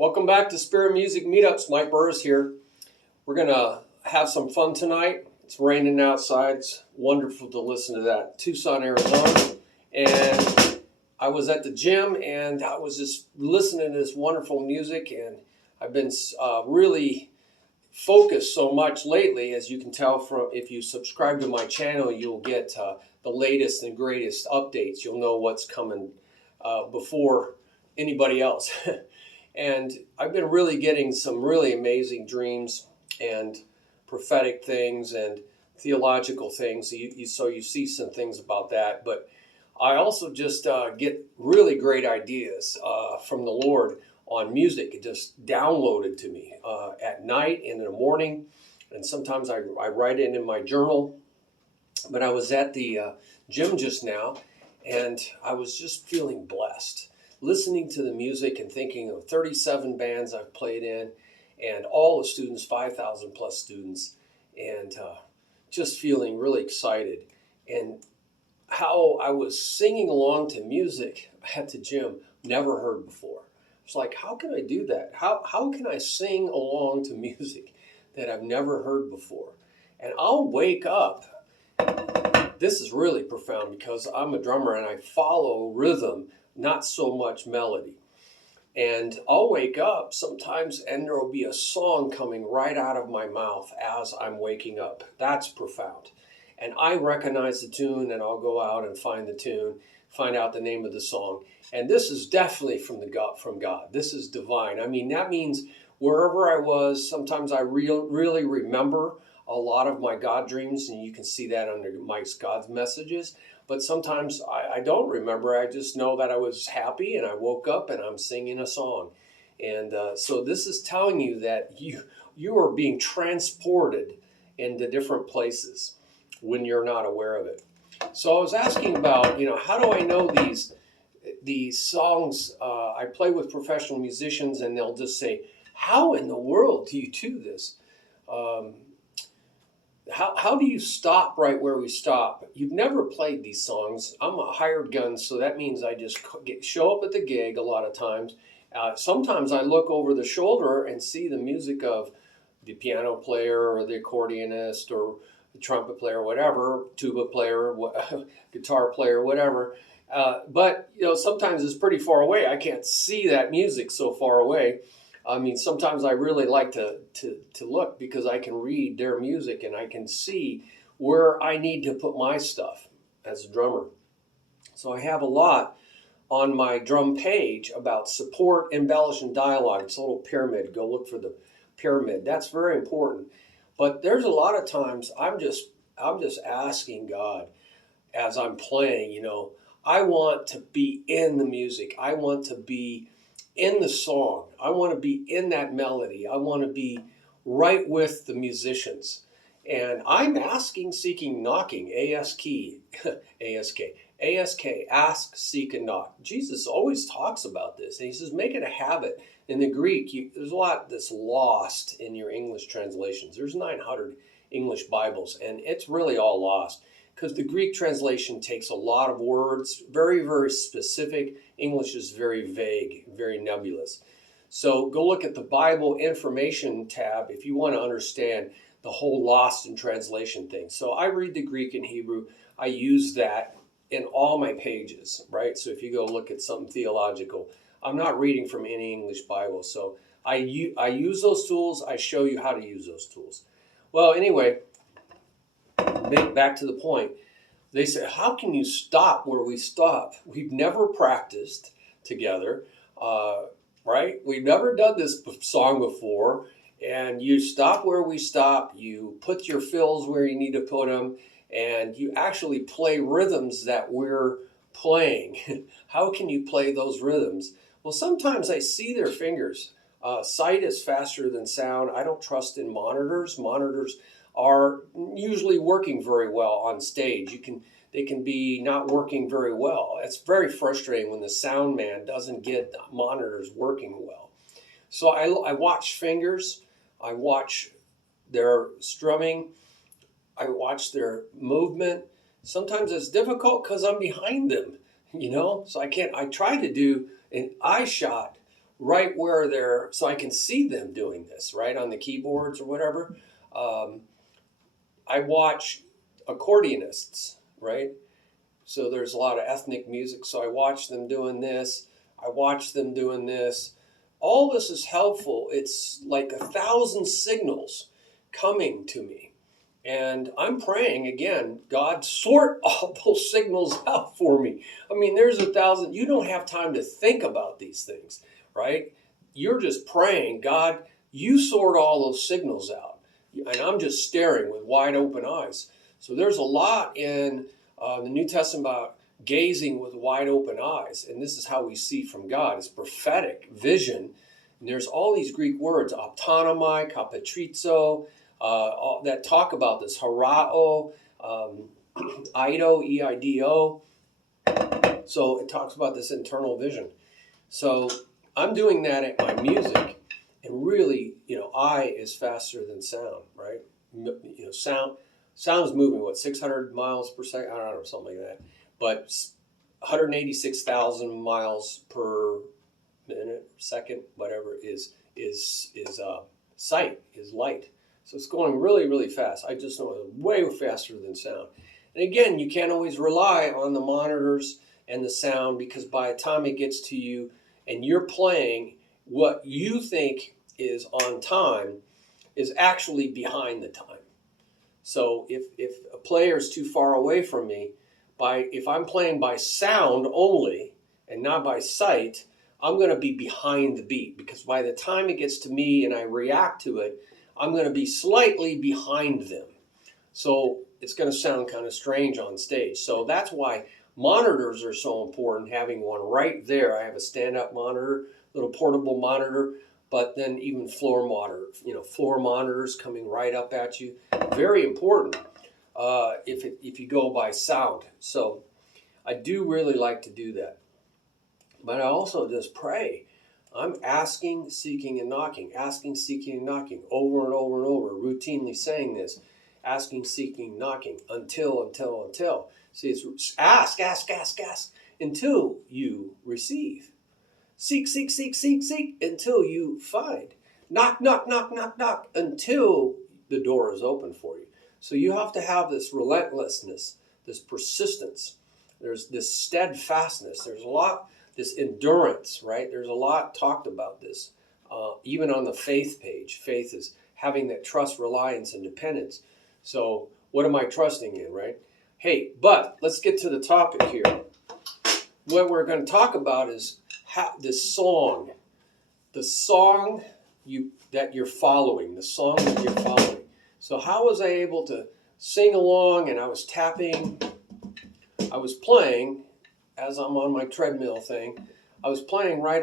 Welcome back to Spirit Music Meetups. Mike Burris here. We're going to have some fun tonight. It's raining outside. It's wonderful to listen to that. Tucson, Arizona. And I was at the gym and I was just listening to this wonderful music. And I've been really focused so much lately. As you can tell from if you subscribe to my channel, you'll get the latest and greatest updates. You'll know what's coming before anybody else. And I've been really getting some really amazing dreams and prophetic things and theological things. So you see some things about that. But I also just get really great ideas from the Lord on music. It just downloaded to me at night and in the morning. And sometimes I write it in my journal. But I was at the gym just now, and I was just feeling blessed, listening to the music and thinking of 37 bands I've played in and all the students, 5,000 plus students, and just feeling really excited. And how I was singing along to music at the gym, never heard before. It's like, how can I do that? How can I sing along to music that I've never heard before? And I'll wake up. This is really profound because I'm a drummer and I follow rhythm, not so much melody. And I'll wake up sometimes and there will be a song coming right out of my mouth as I'm waking up. That's profound. And I recognize the tune and I'll go out and find the tune, find out the name of the song. And this is definitely from God. This is divine. I mean, that means wherever I was, sometimes I really remember a lot of my God dreams, and you can see that under Mike's God's messages. But sometimes I don't remember. I just know that I was happy and I woke up and I'm singing a song. And so this is telling you that you are being transported into different places when you're not aware of it. So I was asking about, how do I know these songs? I play with professional musicians and they'll just say, how in the world do you do this? How do you stop right where we stop? You've never played these songs. I'm a hired gun, so that means I just show up at the gig a lot of times. Sometimes I look over the shoulder and see the music of the piano player or the accordionist or the trumpet player, whatever, tuba player, guitar player, whatever. But sometimes it's pretty far away. I can't see that music so far away. I mean, sometimes I really like to look because I can read their music and I can see where I need to put my stuff as a drummer. So I have a lot on my drum page about support, embellish, and dialogue. It's a little pyramid. Go look for the pyramid. That's very important. But there's a lot of times I'm just asking God as I'm playing, I want to be in the music. I want to be in the song. I want to be in that melody. I want to be right with the musicians. And I'm asking, seeking, knocking, A-S-K, ask, seek, and knock. Jesus always talks about this. And he says, make it a habit. In the Greek, there's a lot that's lost in your English translations. There's 900 English Bibles, and it's really all lost because the Greek translation takes a lot of words, very, very specific. English is very vague, very nebulous. So go look at the Bible information tab if you want to understand the whole lost in translation thing. So I read the Greek and Hebrew. I use that in all my pages, right? So if you go look at something theological, I'm not reading from any English Bible. So I use those tools. I show you how to use those tools. Well, anyway, back to the point. They say, how can you stop where we stop? We've never practiced together, right? We've never done this song before. And you stop where we stop. You put your fills where you need to put them. And you actually play rhythms that we're playing. How can you play those rhythms? Well, sometimes I see their fingers. Sight is faster than sound. I don't trust in monitors. Monitors are usually working very well on stage. They can be not working very well. It's very frustrating when the sound man doesn't get the monitors working well. So I watch fingers. I watch their strumming. I watch their movement. Sometimes it's difficult because I'm behind them, So I try to do an eye shot right where they're, so I can see them doing this, right, on the keyboards or whatever. I watch accordionists, right? So there's a lot of ethnic music, so I watch them doing this. I watch them doing this. All this is helpful. It's like 1,000 signals coming to me. And I'm praying, again, God, sort all those signals out for me. I mean, there's 1,000. You don't have time to think about these things, right? You're just praying, God, you sort all those signals out. And I'm just staring with wide open eyes. So there's a lot in the New Testament about gazing with wide open eyes. And this is how we see from God. It's prophetic vision. And there's all these Greek words, optonomai, kapatrizo, that talk about this, harao, eido, E-I-D-O. So it talks about this internal vision. So I'm doing that at my music. And really, eye is faster than sound, right? Sound is moving, 600 miles per second? I don't know, something like that. But 186,000 miles per minute, second, whatever, is sight, is light. So it's going really, really fast. I just know it's way faster than sound. And again, you can't always rely on the monitors and the sound, because by the time it gets to you and you're playing, what you think is on time is actually behind the time. So if a player is too far away from me, if I'm playing by sound only and not by sight, I'm going to be behind the beat, because by the time it gets to me and I react to it, I'm going to be slightly behind them. So it's going to sound kind of strange on stage. So that's why monitors are so important, having one right there. I have a stand-up monitor, little portable monitor, but then even floor monitors coming right up at you. Very important if you go by sound. So I do really like to do that. But I also just pray. I'm asking, seeking, and knocking. Asking, seeking, and knocking. Over and over and over. Routinely saying this. Asking, seeking, knocking. Until. See, it's ask, until you receive. Seek, until you find. Knock, until the door is open for you. So you have to have this relentlessness, this persistence. There's this steadfastness. There's a lot, this endurance, right? There's a lot talked about this. Even on the faith page. Faith is having that trust, reliance, and dependence. So what am I trusting in, right? Hey, but let's get to the topic here. What we're going to talk about is this song. The song that you're following. The song that you're following. So how was I able to sing along, and I was tapping, I was playing, as I'm on my treadmill thing, I was playing right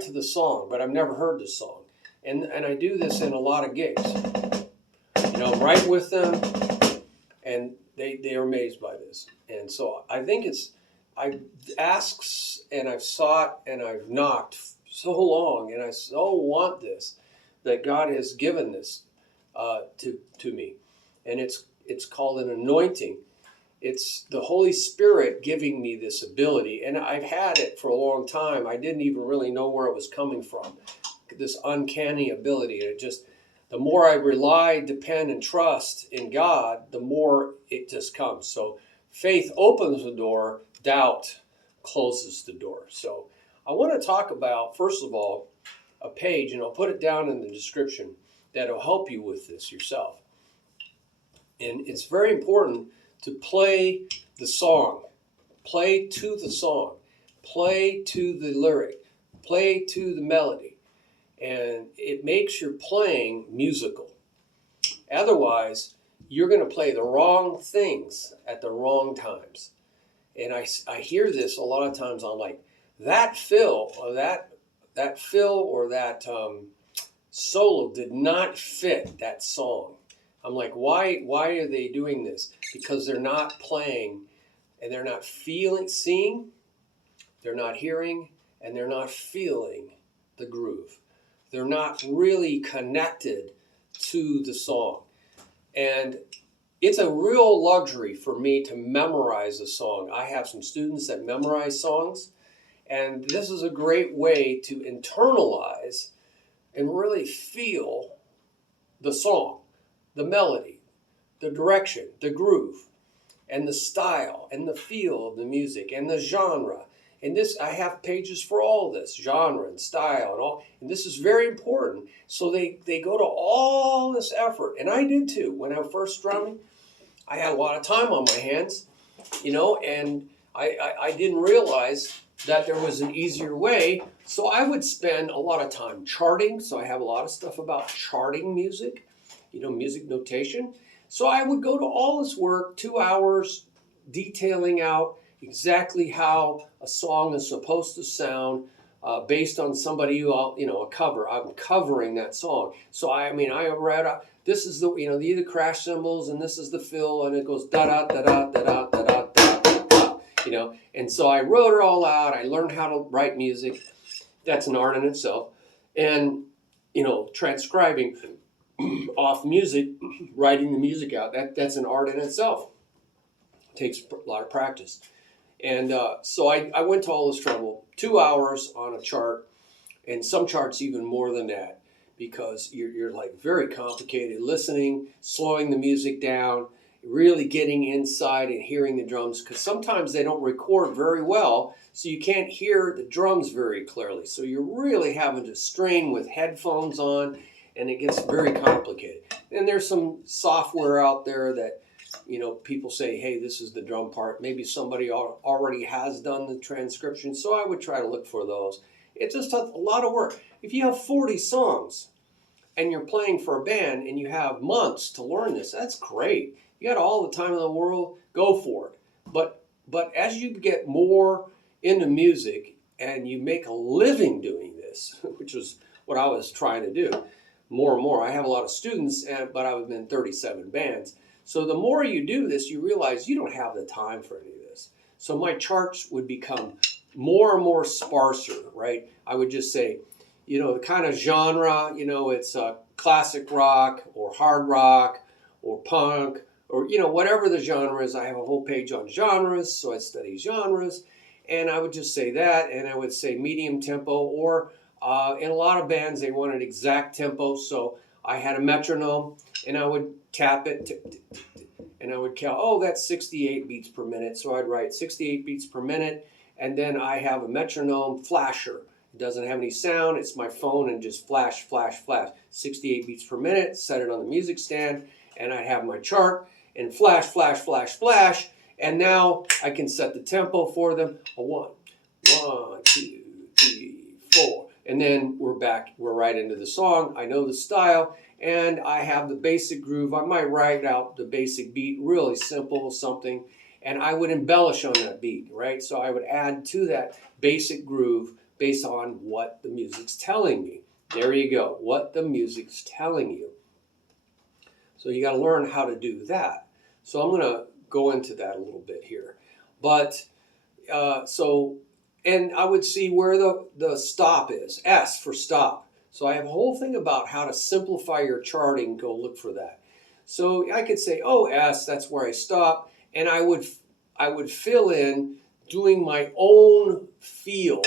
to the song, but I've never heard the song. And I do this in a lot of gigs. I'm right with them, and they are amazed by this. And so I think I've asked, and I've sought, and I've knocked so long, and I so want this, that God has given this to me. And it's called an anointing. It's the Holy Spirit giving me this ability. And I've had it for a long time. I didn't even really know where it was coming from. This uncanny ability. And the more I rely, depend, and trust in God, the more it just comes. So faith opens the door, doubt closes the door. So I want to talk about, first of all, a page, and I'll put it down in the description, that'll help you with this yourself. And it's very important to play the song. Play to the song. Play to the lyric. Play to the melody. And it makes your playing musical. Otherwise, you're going to play the wrong things at the wrong times. And I hear this a lot of times. I'm like, that fill or that solo did not fit that song. I'm like, why are they doing this? Because they're not playing, and they're not seeing, they're not hearing, and they're not feeling the groove. They're not really connected to the song. And it's a real luxury for me to memorize a song. I have some students that memorize songs, And this is a great way to internalize and really feel the song, the melody, the direction, the groove, and the style, and the feel of the music, and the genre. And this, I have pages for all of this, genre and style and all. And this is very important. So they go to all this effort. And I did too. When I was first drumming, I had a lot of time on my hands, and I didn't realize that there was an easier way. So I would spend a lot of time charting. So I have a lot of stuff about charting music, music notation. So I would go to all this work, 2 hours, detailing out exactly how a song is supposed to sound based on somebody who, a cover. I'm covering that song. So I read out, this is these are the crash cymbals, and this is the fill, and it goes da-da-da-da-da-da-da-da-da, And so I wrote it all out. I learned how to write music. That's an art in itself. And, transcribing off music, writing the music out, that's an art in itself. It takes a lot of practice. And so I went to all this trouble, 2 hours on a chart, and some charts even more than that, because you're like very complicated, listening, slowing the music down, really getting inside and hearing the drums, because sometimes they don't record very well, so you can't hear the drums very clearly. So you're really having to strain with headphones on, and it gets very complicated. And there's some software out there that, people say, hey, this is the drum part. Maybe somebody already has done the transcription, so I would try to look for those. It's just a lot of work. If you have 40 songs and you're playing for a band and you have months to learn this, that's great. You got all the time in the world, go for it. But as you get more into music and you make a living doing this, which is what I was trying to do, more and more. I have a lot of students, but I've been in 37 bands. So the more you do this, you realize you don't have the time for any of this. So my charts would become more and more sparser, right? I would just say, the kind of genre, it's classic rock or hard rock or punk or, whatever the genre is. I have a whole page on genres, so I study genres. And I would just say that, and I would say medium tempo, or in a lot of bands, they wanted exact tempo. So I had a metronome, and I would tap it, and I would count, that's 68 beats per minute. So I'd write 68 beats per minute, and then I have a metronome flasher. It doesn't have any sound. It's my phone, and just flash, flash, flash. 68 beats per minute, set it on the music stand, and I have my chart, and flash, flash, flash, flash, and now I can set the tempo for them. A 1, 2, 3, 4. And then we're back, we're right into the song. I know the style, and I have the basic groove. I might write out the basic beat, really simple something, and I would embellish on that beat, right? So I would add to that basic groove based on what the music's telling me. There you go, what the music's telling you. So you got to learn how to do that. So I'm going to go into that a little bit here. But and I would see where the stop is, S for stop. So I have a whole thing about how to simplify your charting. Go look for that. So I could say, S, that's where I stop. And I would fill in doing my own feel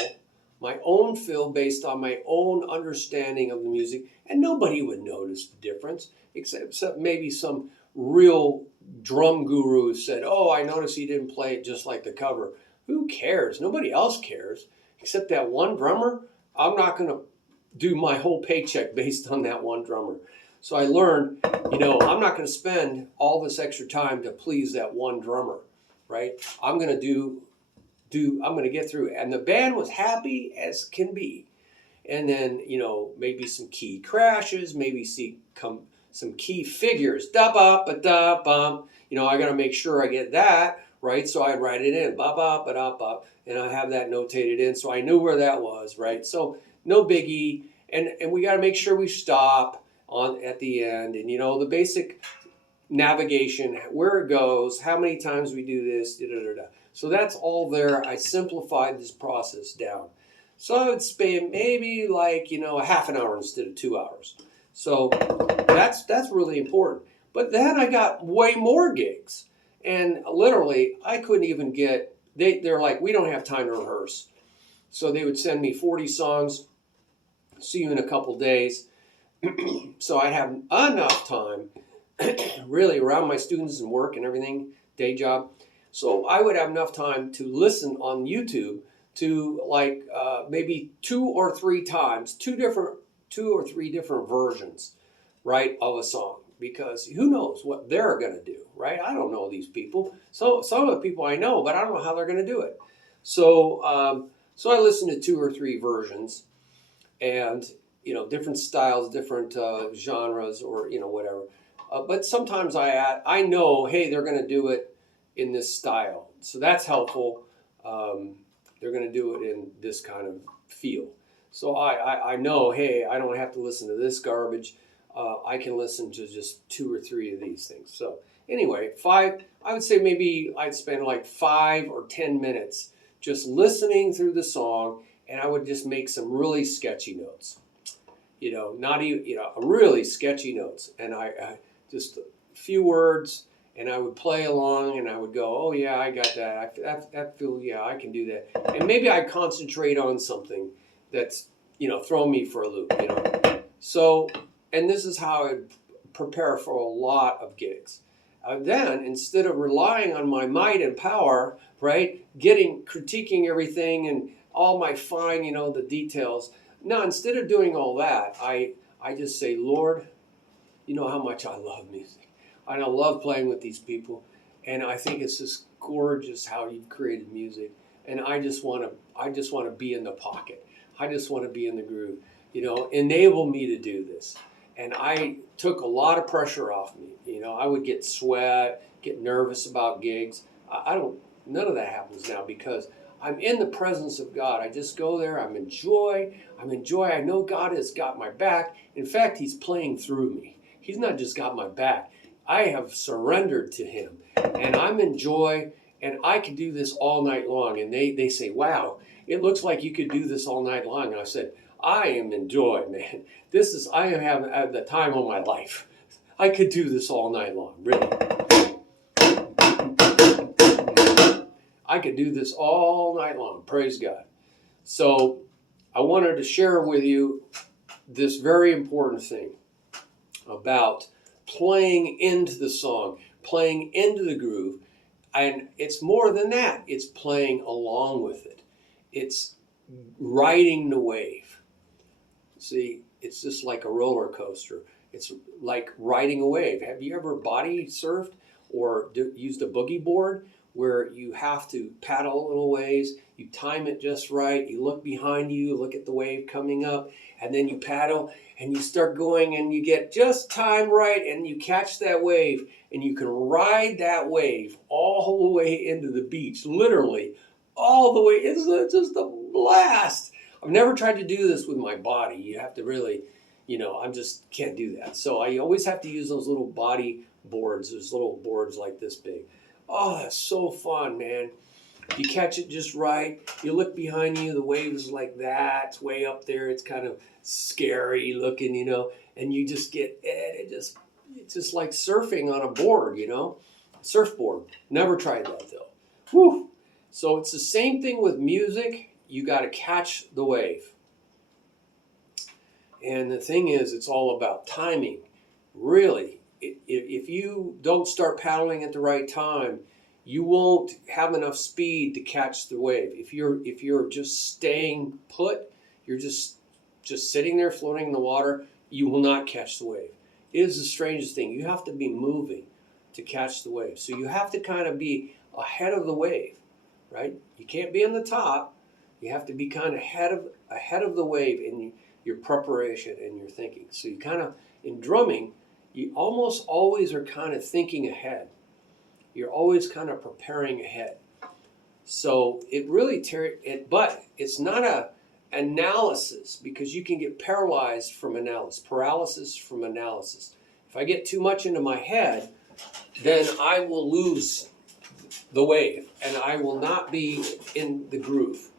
based on my own understanding of the music. And nobody would notice the difference, except maybe some real drum guru said, I noticed he didn't play it just like the cover. Who cares? Nobody else cares except that one drummer. I'm not going to do my whole paycheck based on that one drummer. So I learned, I'm not going to spend all this extra time to please that one drummer, right? I'm going to get through it. And the band was happy as can be. And then, maybe some key crashes, maybe some key figures. Da-ba-ba-da-bum. I got to make sure I get that, right? So I write it in, ba-ba-ba-da-ba, and I have that notated in, so I knew where that was, right? So no biggie, and we got to make sure we stop at the end, and the basic navigation, where it goes, how many times we do this, da-da-da-da. So that's all there. I simplified this process down. So I would spend maybe a half an hour instead of 2 hours. So that's really important. But then I got way more gigs. And literally, I couldn't even they're like, we don't have time to rehearse. So they would send me 40 songs, see you in a couple days. So I have enough time, really, around my students and work and everything, day job. So I would have enough time to listen on YouTube to like maybe 2 or 3 times, 2 or 3 different versions, right, of a song. Because who knows what they're going to do, right? I don't know these people. So some of the people I know, but I don't know how they're going to do it. So so I listened to 2 or 3 versions, and different styles, different genres, or whatever. But sometimes I know, hey, they're going to do it in this style, so that's helpful. They're going to do it in this kind of feel. So I know, hey, I don't have to listen to this garbage. I can listen to just 2 or 3 of these things. So anyway, I would say maybe I'd spend like 5 or 10 minutes just listening through the song, and I would just make some really sketchy notes. Not even, really sketchy notes. And I just a few words, and I would play along, and I would go, oh yeah, I got that. I feel, yeah, I can do that. And maybe I concentrate on something that's, throwing me for a loop, So, and this is how I prepare for a lot of gigs. Then, instead of relying on my might and power, right, critiquing everything and all my fine, the details. Now, instead of doing all that, I just say, Lord, you know how much I love music. I love playing with these people, and I think it's just gorgeous how you've created music. And I just want to be in the pocket. I just want to be in the groove. Enable me to do this. And I took a lot of pressure off me. I would get sweat, get nervous about gigs. None of that happens now because I'm in the presence of God. I just go there. I'm in joy. I know God has got my back. In fact, He's playing through me. He's not just got my back. I have surrendered to Him. And I'm in joy, and I can do this all night long. And they say, wow, it looks like you could do this all night long. And I said, I am in joy, man. I am having the time of my life. I could do this all night long, really. I could do this all night long, praise God. So I wanted to share with you this very important thing about playing into the song, playing into the groove. And it's more than that. It's playing along with it. It's riding the wave. See, it's just like a roller coaster. It's like riding a wave. Have you ever body surfed or used a boogie board where you have to paddle a little ways, you time it just right, you look behind you, look at the wave coming up, and then you paddle and you start going and you get just time right and you catch that wave and you can ride that wave all the way into the beach, literally all the way. It's just a blast. I've never tried to do this with my body. You have to really, I just can't do that. So I always have to use those little body boards. There's little boards like this big. Oh, that's so fun, man. You catch it just right. You look behind you, the wave is like that. It's way up there. It's kind of scary looking, and you just get it. It's just like surfing on a board, surfboard. Never tried that though. Whew. So it's the same thing with music. You got to catch the wave. And the thing is, it's all about timing. Really, if you don't start paddling at the right time, you won't have enough speed to catch the wave. If you're just staying put, you're just sitting there floating in the water, you will not catch the wave. It is the strangest thing. You have to be moving to catch the wave. So you have to kind of be ahead of the wave, right? You can't be on the top. You have to be kind of ahead of the wave in your preparation and your thinking. So you kind of, in drumming, you almost always are kind of thinking ahead. You're always kind of preparing ahead. So it really, but it's not a analysis, because you can get paralyzed from paralysis from analysis. If I get too much into my head, then I will lose the wave and I will not be in the groove.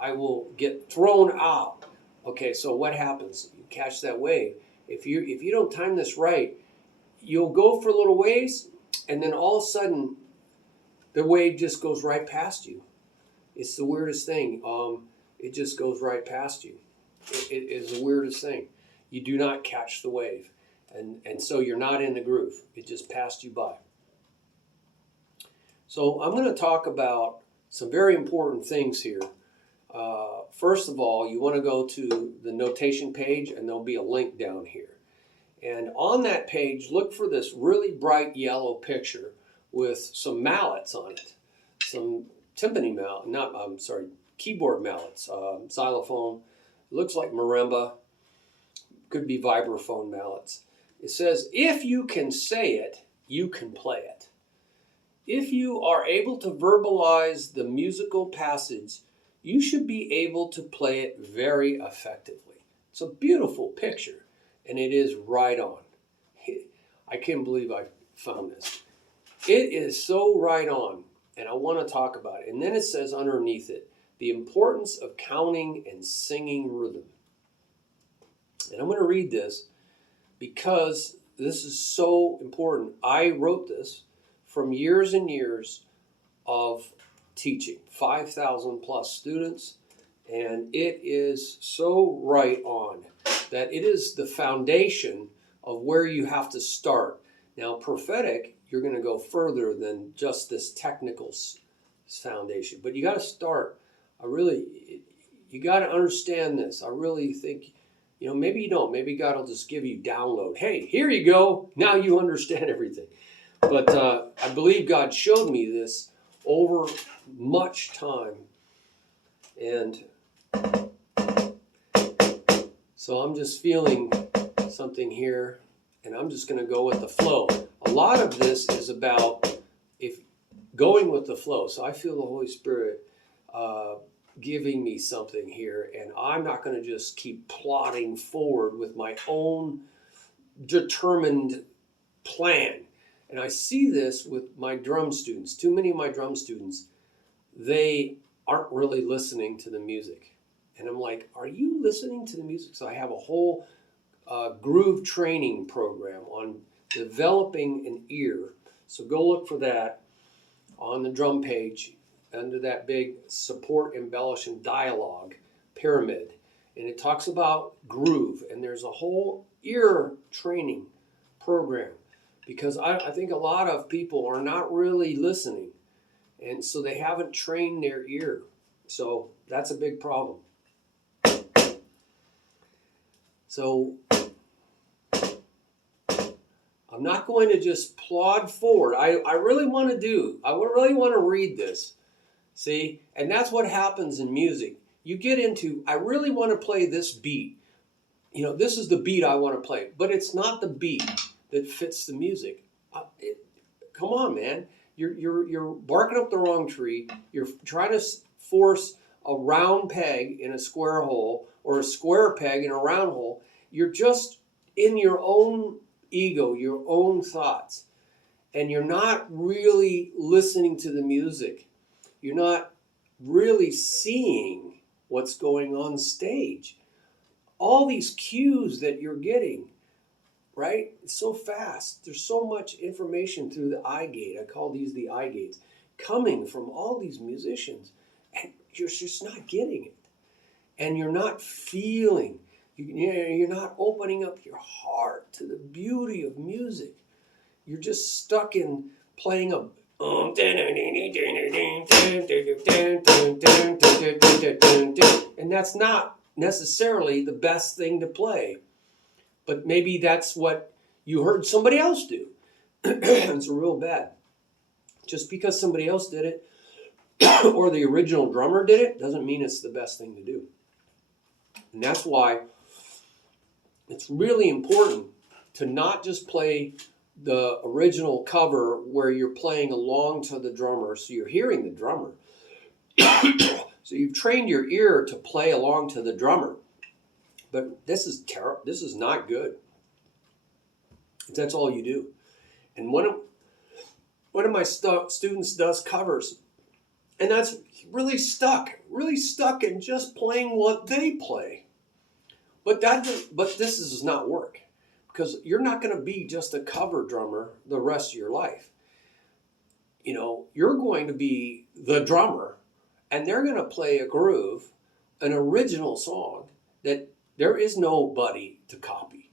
I will get thrown out. Okay, so what happens? You catch that wave. If you don't time this right, you'll go for a little ways, and then all of a sudden, the wave just goes right past you. It's the weirdest thing. it just goes right past you. It is the weirdest thing. You do not catch the wave. And so you're not in the groove. It just passed you by. So I'm going to talk about some very important things here. First of all, you want to go to the notation page, and there'll be a link down here. And on that page, look for this really bright yellow picture with some mallets on it. Some timpani mallet, keyboard mallets, xylophone. It looks like marimba. Could be vibraphone mallets. It says, if you can say it, you can play it. If you are able to verbalize the musical passage, you should be able to play it very effectively. It's a beautiful picture, and it is right on. I can't believe I found this. It is so right on, and I want to talk about it. And then it says underneath it, the importance of counting and singing rhythm. And I'm going to read this because this is so important. I wrote this from years and years of teaching, 5,000 plus students, and it is so right on that it is the foundation of where you have to start. Now, prophetic, you're going to go further than just this technical foundation, but you got to start. You got to understand this. I really think, maybe you don't. Maybe God will just give you download. Hey, here you go. Now you understand everything. But I believe God showed me this over much time. And so I'm just feeling something here, and I'm just going to go with the flow. A lot of this is about going with the flow. So I feel the Holy Spirit giving me something here, and I'm not going to just keep plodding forward with my own determined plan. And I see this with my drum students. Too many of my drum students, they aren't really listening to the music. And I'm like, are you listening to the music? So I have a whole groove training program on developing an ear. So go look for that on the drum page under that big support, embellish, and dialogue pyramid. And it talks about groove. And there's a whole ear training program because I think a lot of people are not really listening. And so they haven't trained their ear. So that's a big problem. So I'm not going to just plod forward. I really want to read this. See? And that's what happens in music. You get into, I really want to play this beat. This is the beat I want to play. But it's not the beat that fits the music. Come on, man. You're barking up the wrong tree. You're trying to force a round peg in a square hole or a square peg in a round hole. You're just in your own ego, your own thoughts. And you're not really listening to the music. You're not really seeing what's going on stage. All these cues that you're getting, right? It's so fast. There's so much information through the eye gate. I call these the eye gates, coming from all these musicians. And you're just not getting it. And you're not feeling. You're not opening up your heart to the beauty of music. You're just stuck in playing a and that's not necessarily the best thing to play. But maybe that's what you heard somebody else do. It's real bad. Just because somebody else did it or the original drummer did it doesn't mean it's the best thing to do. And that's why it's really important to not just play the original cover where you're playing along to the drummer, so you're hearing the drummer. So you've trained your ear to play along to the drummer. But this is terrible. This is not good. That's all you do. And one of my students does covers, and that's really stuck in just playing what they play. But this does not work. Because you're not going to be just a cover drummer the rest of your life. You're going to be the drummer, and they're going to play a groove, an original song that there is nobody to copy.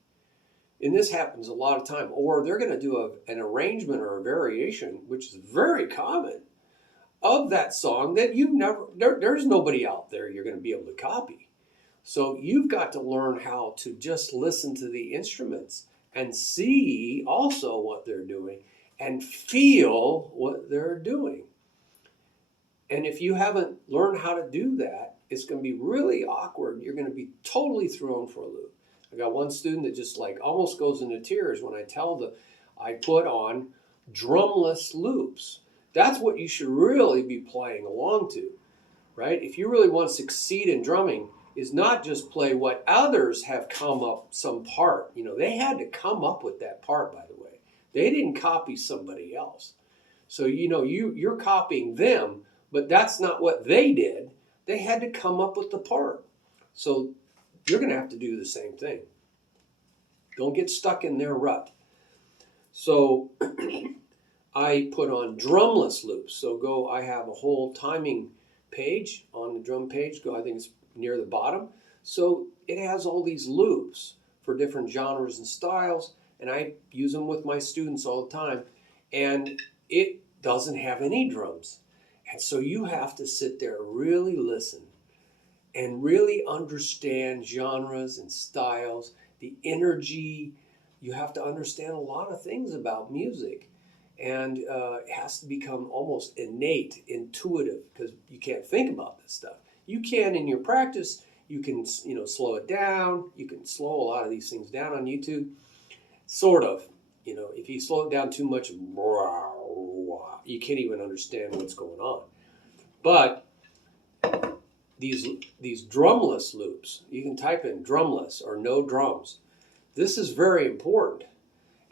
And this happens a lot of time. Or they're going to do an arrangement or a variation, which is very common, of that song that there's nobody out there you're going to be able to copy. So you've got to learn how to just listen to the instruments and see also what they're doing and feel what they're doing. And if you haven't learned how to do that, it's going to be really awkward. You're going to be totally thrown for a loop. I got one student that just like almost goes into tears when I put on drumless loops. That's what you should really be playing along to, right? If you really want to succeed in drumming, is not just play what others have come up, some part. They had to come up with that part, by the way. They didn't copy somebody else. So, you're copying them, but that's not what they did. They had to come up with the part. So you're going to have to do the same thing. Don't get stuck in their rut. So I put on drumless loops. So I have a whole timing page on the drum page. I think it's near the bottom. So it has all these loops for different genres and styles, and I use them with my students all the time. And it doesn't have any drums. And so you have to sit there, really listen, and really understand genres and styles, the energy. You have to understand a lot of things about music. And it has to become almost innate, intuitive, because you can't think about this stuff. You can in your practice. You can, slow it down. You can slow a lot of these things down on YouTube. Sort of. If you slow it down too much, you can't even understand what's going on. But these drumless loops, you can type in drumless or no drums. This is very important.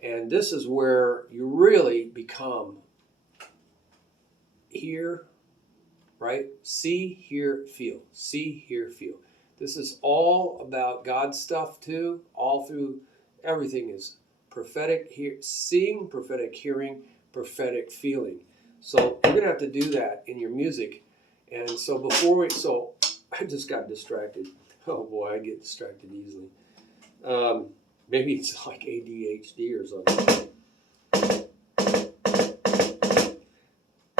And this is where you really become hear, right? See, hear, feel. See, hear, feel. This is all about God stuff too. All through everything is prophetic seeing, prophetic hearing, prophetic feeling. So you're going to have to do that in your music. And so I just got distracted. Oh boy, I get distracted easily. Maybe it's like ADHD or something.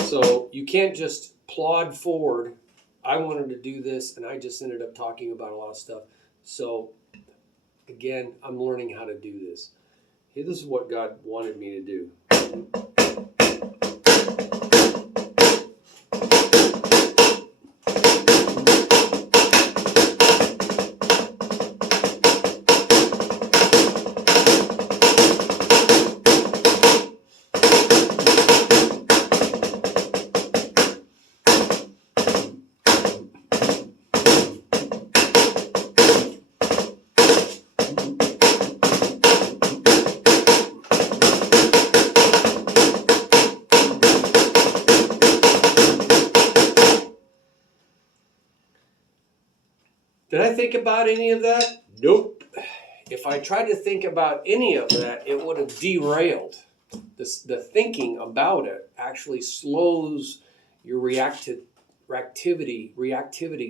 So you can't just plod forward. I wanted to do this, and I just ended up talking about a lot of stuff. So again, I'm learning how to do this. Hey, this is what God wanted me to do. Did I think about any of that? Nope. If I tried to think about any of that, it would have derailed. The thinking about it actually slows your reactivity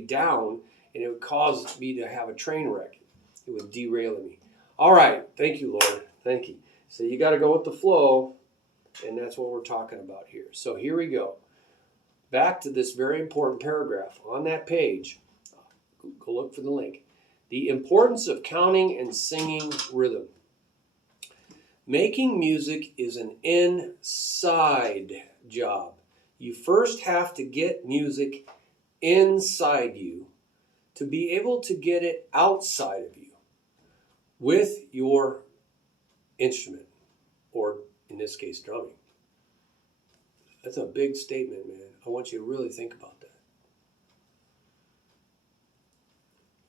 down, and it would cause me to have a train wreck. It would derail me. All right. Thank you, Lord. Thank you. So you got to go with the flow, and that's what we're talking about here. So here we go. Back to this very important paragraph on that page. Go look for the link. The importance of counting and singing rhythm. Making music is an inside job. You first have to get music inside you to be able to get it outside of you with your instrument, or in this case, drumming. That's a big statement, man. I want you to really think about that.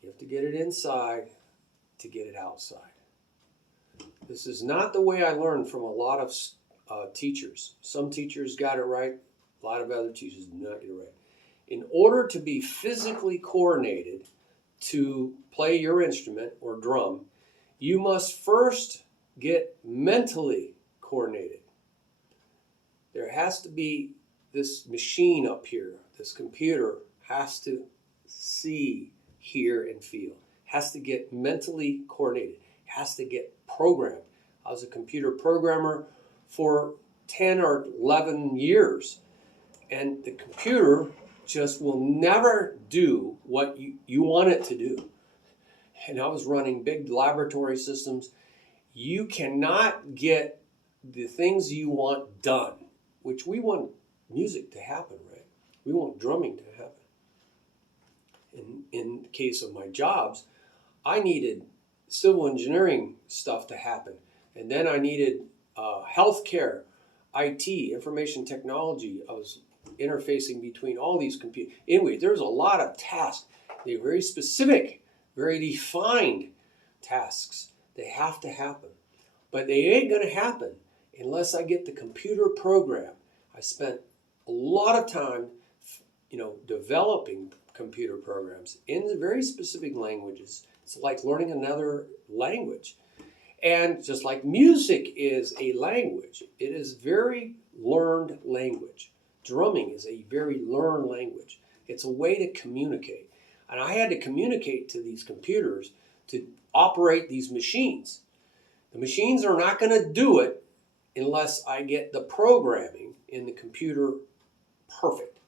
You have to get it inside to get it outside. This is not the way I learned from a lot of teachers. Some teachers got it right. A lot of other teachers did not get it right. In order to be physically coordinated to play your instrument or drum, you must first get mentally coordinated. There has to be this machine up here. This computer has to see hear, and feel. Has to get mentally coordinated. Has to get programmed. I was a computer programmer for 10 or 11 years, and the computer just will never do what you want it to do. And I was running big laboratory systems. You cannot get the things you want done, which we want music to happen, right? We want drumming to happen. In the case of my jobs, I needed civil engineering stuff to happen. And then I needed healthcare, IT, information technology. I was interfacing between all these computers. Anyway, there's a lot of tasks. They're very specific, very defined tasks. They have to happen. But they ain't going to happen unless I get the computer program. I spent a lot of time, developing computer programs in the very specific languages. It's like learning another language. And just like music is a language, it is very learned language. Drumming is a very learned language. It's a way to communicate. And I had to communicate to these computers to operate these machines. The machines are not going to do it unless I get the programming in the computer perfect.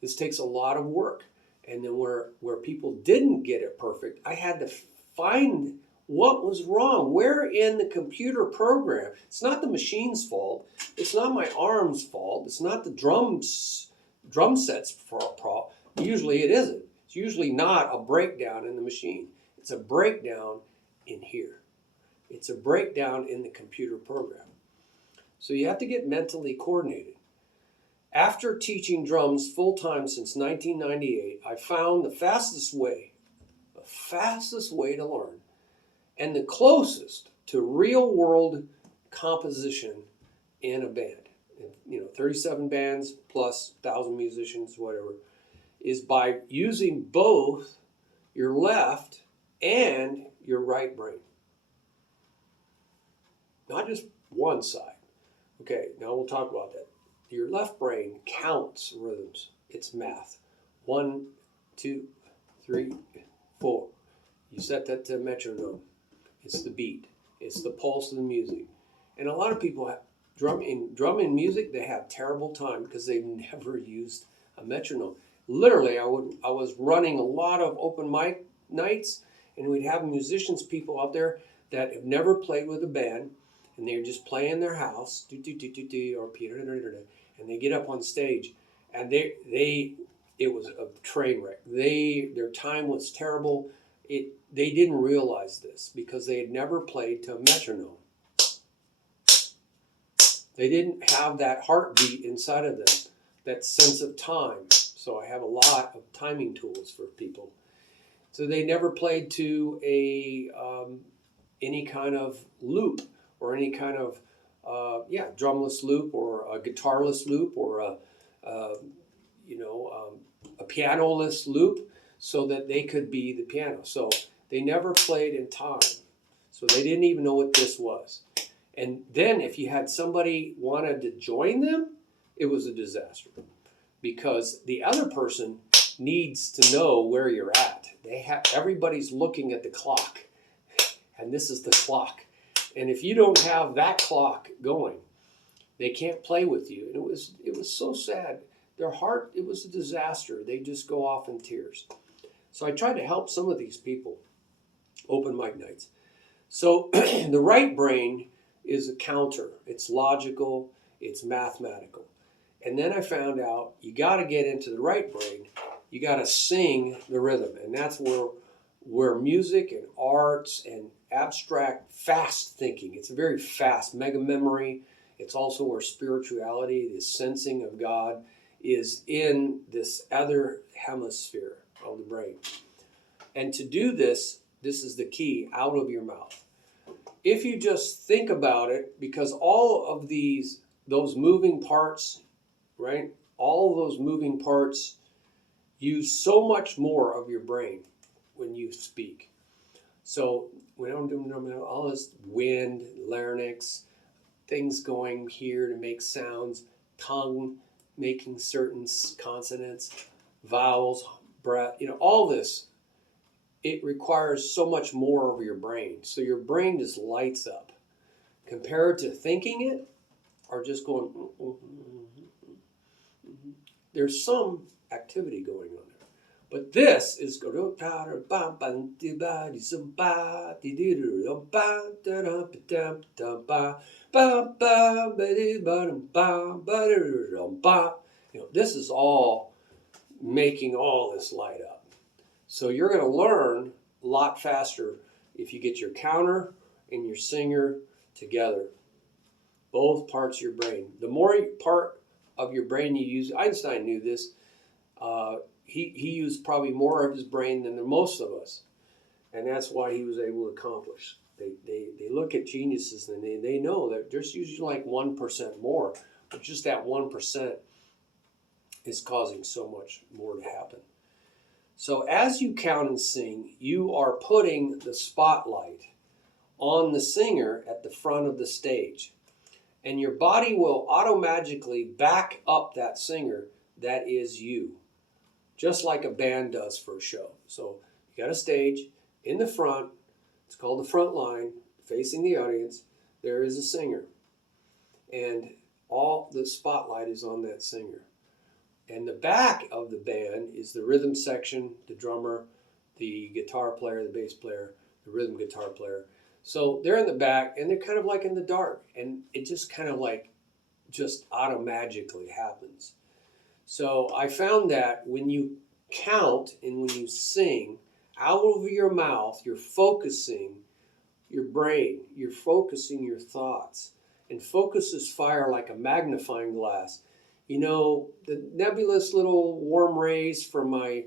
This takes a lot of work. And then where people didn't get it perfect, I had to find what was wrong. Where in the computer program? It's not the machine's fault. It's not my arm's fault. It's not the drum set's fault. Usually it isn't. It's usually not a breakdown in the machine. It's a breakdown in here. It's a breakdown in the computer program. So you have to get mentally coordinated. After teaching drums full-time since 1998, I found the fastest way to learn, and the closest to real-world composition in a band, 37 bands plus 1,000 musicians, whatever, is by using both your left and your right brain. Not just one side. Okay, now we'll talk about that. Your left brain counts rhythms. It's math. 1, 2, 3, 4. You set that to metronome. It's the beat. It's the pulse of the music. And a lot of people drum in music, they have terrible time because they've never used a metronome. Literally, I was running a lot of open mic nights, and we'd have people out there that have never played with a band, and they're just playing in their house, or and they get up on stage, and it was a train wreck. Their time was terrible. They didn't realize this because they had never played to a metronome. They didn't have that heartbeat inside of them, that sense of time. So I have a lot of timing tools for people. So they never played to any kind of loop or any kind of drumless loop or a guitarless loop or a pianoless loop, so that they could be the piano. So they never played in time. So they didn't even know what this was. And then if you had somebody wanted to join them, it was a disaster, because the other person needs to know where you're at. Everybody's looking at the clock, and this is the clock. And if you don't have that clock going, they can't play with you. And it was so sad. Their heart, it was a disaster. They just go off in tears. So I tried to help some of these people, open mic nights. So the right brain is a counter. It's logical. It's mathematical. And then I found out you got to get into the right brain. You got to sing the rhythm. And that's where music and arts and abstract, fast thinking, it's very fast, mega memory. It's also where spirituality, the sensing of God, is in this other hemisphere of the brain. And to do this is the key, out of your mouth. If you just think about it, because all of those moving parts, right? All of those moving parts use so much more of your brain when you speak. So we don't do all this wind, larynx, things going here to make sounds, tongue making certain consonants, vowels, breath, all this it requires so much more of your brain. So your brain just lights up compared to thinking it or just going, there's some activity going on there. But this is this is all making all this light up. So you're going to learn a lot faster if you get your counter and your singer together. Both parts of your brain. The more part of your brain you use, Einstein knew this, he used probably more of his brain than most of us. And that's why he was able to accomplish. They look at geniuses and they know that there's usually like 1% more. But just that 1% is causing so much more to happen. So as you count and sing, you are putting the spotlight on the singer at the front of the stage. And your body will automatically back up that singer that is you. Just like a band does for a show. So you got a stage in the front. It's called the front line, facing the audience. There is a singer. And all the spotlight is on that singer. And the back of the band is the rhythm section, the drummer, the guitar player, the bass player, the rhythm guitar player. So they're in the back and they're kind of like in the dark. And it just kind of like just automagically happens. So I found that when you count and when you sing, out of your mouth, you're focusing your brain, you're focusing your thoughts. And focus is fire like a magnifying glass. You know, the nebulous little warm rays from my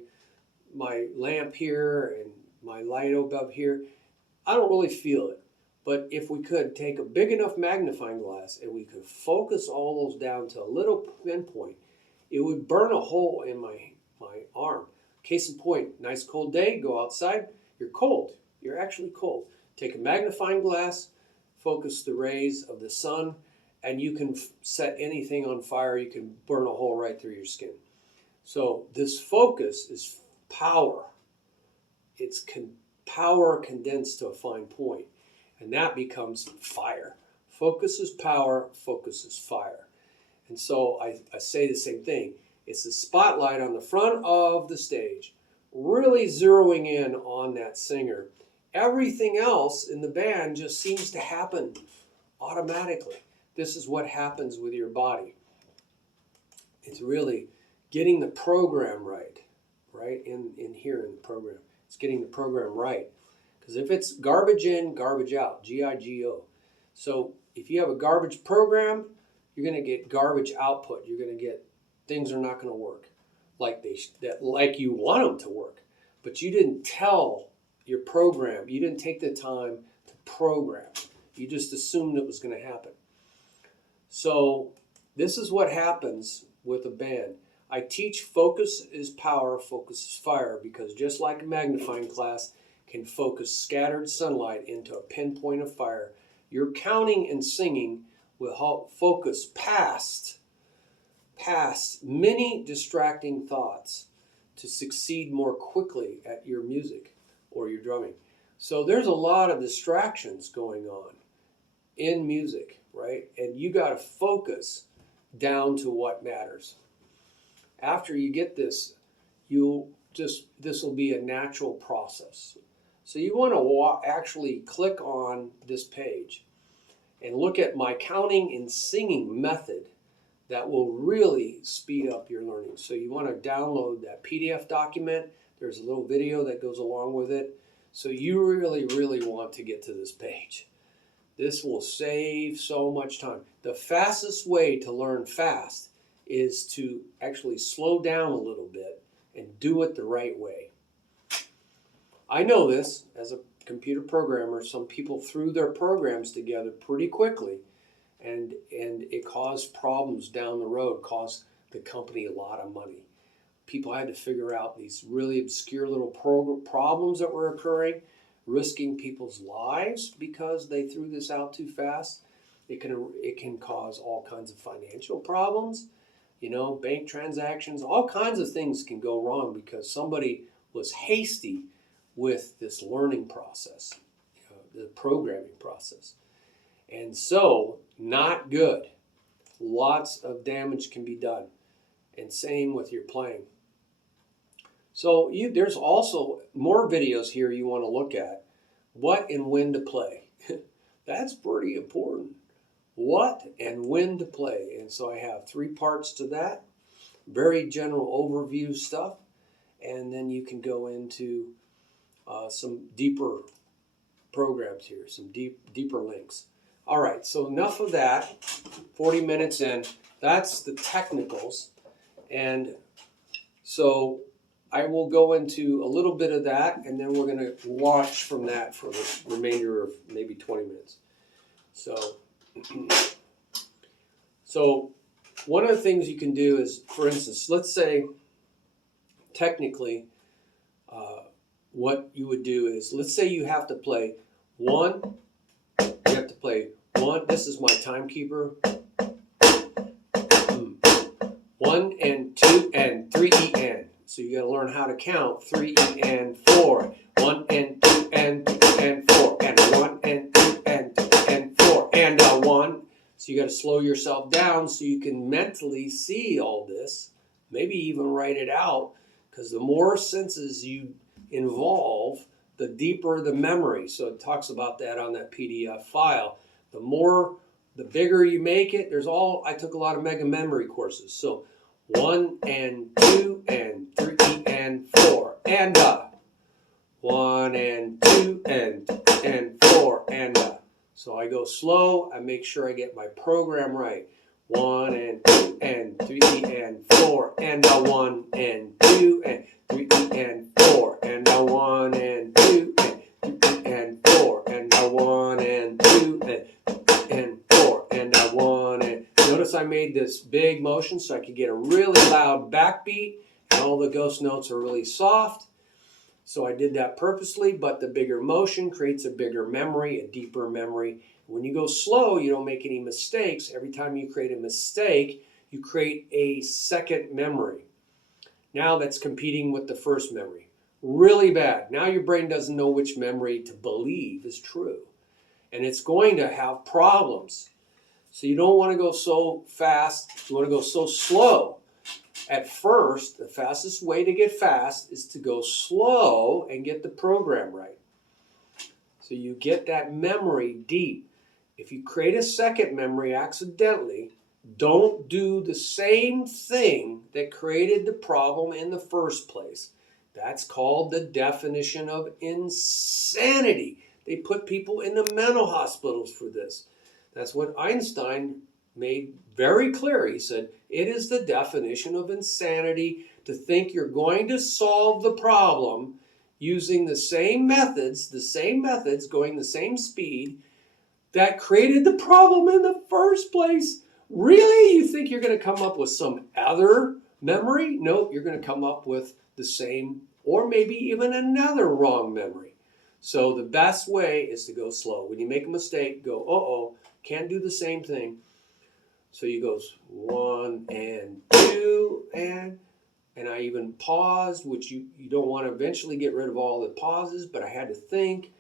lamp here and my light above here, I don't really feel it. But if we could take a big enough magnifying glass and we could focus all those down to a little pinpoint, it would burn a hole in my arm. Case in point, nice cold day, go outside, you're cold. You're actually cold. Take a magnifying glass, focus the rays of the sun, and you can set anything on fire. You can burn a hole right through your skin. So this focus is power. It's power condensed to a fine point, and that becomes fire. Focus is power, focus is fire. And so I say the same thing. It's the spotlight on the front of the stage, really zeroing in on that singer. Everything else in the band just seems to happen automatically. This is what happens with your body. It's really getting the program right in here in the program. It's getting the program right. Because if it's garbage in, garbage out, G-I-G-O. So if you have a garbage program, you're going to get garbage output. You're going to get things are not going to work like you want them to work. But you didn't tell your program. You didn't take the time to program. You just assumed it was going to happen. So this is what happens with a band. I teach focus is power, focus is fire, because just like a magnifying glass can focus scattered sunlight into a pinpoint of fire, your counting and singing will help focus past many distracting thoughts to succeed more quickly at your music or your drumming. So there's a lot of distractions going on in music, right? And you got to focus down to what matters. After you get this, this will be a natural process. So you want to actually click on this page and look at my counting and singing method that will really speed up your learning. So you want to download that PDF document. There's a little video that goes along with it. So you really, really want to get to this page. This will save so much time. The fastest way to learn fast is to actually slow down a little bit and do it the right way. I know this as a computer programmer. Some people threw their programs together pretty quickly, and it caused problems down the road, cost the company a lot of money. People had to figure out these really obscure little problems that were occurring, risking people's lives because they threw this out too fast. It can cause all kinds of financial problems, bank transactions, all kinds of things can go wrong because somebody was hasty with this learning process, the programming process. And so, not good. Lots of damage can be done. And same with your playing. So there's also more videos here you want to look at. What and when to play. That's pretty important. What and when to play. And so I have 3 parts to that. Very general overview stuff. And then you can go into some deeper programs here, some deeper links. All right, so enough of that. 40 minutes in. That's the technicals. And so I will go into a little bit of that, and then we're going to launch from that for the remainder of maybe 20 minutes. So one of the things you can do is, for instance, let's say technically what you would do is, let's say you have to play one, this is my timekeeper, 1 and 2 and 3 E-N. So you got to learn how to count 3 E-N 4, 1 and 2 and 3 and 4, and 1 and 2 and 3 and 4, and 1. So you got to slow yourself down so you can mentally see all this, maybe even write it out, because the more senses you involve, the deeper the memory. So it talks about that on that PDF file. The bigger you make it, I took a lot of mega memory courses. So 1 and 2 and 3 and 4 and 1 and 2 and 4 and So I go slow. I make sure I get my program right. 1 and 2 and 3 and 4 and 1 and 2 and 3 and 4 and 1 and 2 and 3 and 4 and 1 and 2 and 4 and 1 and. Notice I made this big motion so I could get a really loud backbeat, and all the ghost notes are really soft. So I did that purposely, but the bigger motion creates a bigger memory, a deeper memory. When you go slow, you don't make any mistakes. Every time you create a mistake, you create a second memory. Now that's competing with the first memory. Really bad. Now your brain doesn't know which memory to believe is true. And it's going to have problems. So you don't want to go so fast. You want to go so slow. At first, the fastest way to get fast is to go slow and get the program right. So you get that memory deep. If you create a second memory accidentally, don't do the same thing that created the problem in the first place. That's called the definition of insanity. They put people in the mental hospitals for this. That's what Einstein made very clear. He said, it is the definition of insanity to think you're going to solve the problem using the same methods, going the same speed that created the problem in the first place. Really? You think you're going to come up with some other memory? Nope, you're going to come up with the same or maybe even another wrong memory. So the best way is to go slow. When you make a mistake, go, uh-oh, can't do the same thing. So you go 1 and 2 and I even paused, which you don't want to eventually get rid of all the pauses, but I had to think.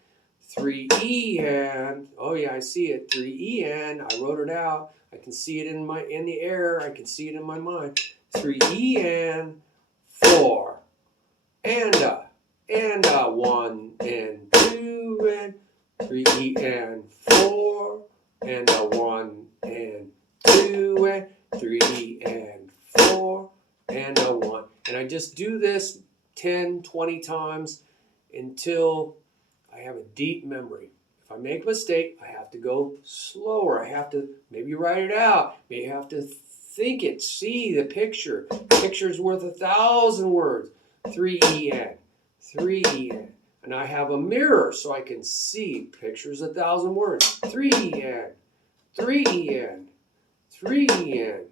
3 E and, oh yeah, I see it. 3 E and, I wrote it out. I can see it in the air. I can see it in my mind. 3 E and 4 and 1 and 2 and 3 E and 4 and 1 and 2 and 3 E and 4 and 1. And I just do this 10, 20 times until I have a deep memory. If I make a mistake, I have to go slower. I have to maybe write it out. Maybe I have to think it, see the picture. Picture's worth 1,000 words. 3 E-N, 3 E-N. And I have a mirror so I can see pictures 1,000 words. 3 E-N, 3 E-N, 3 E-N,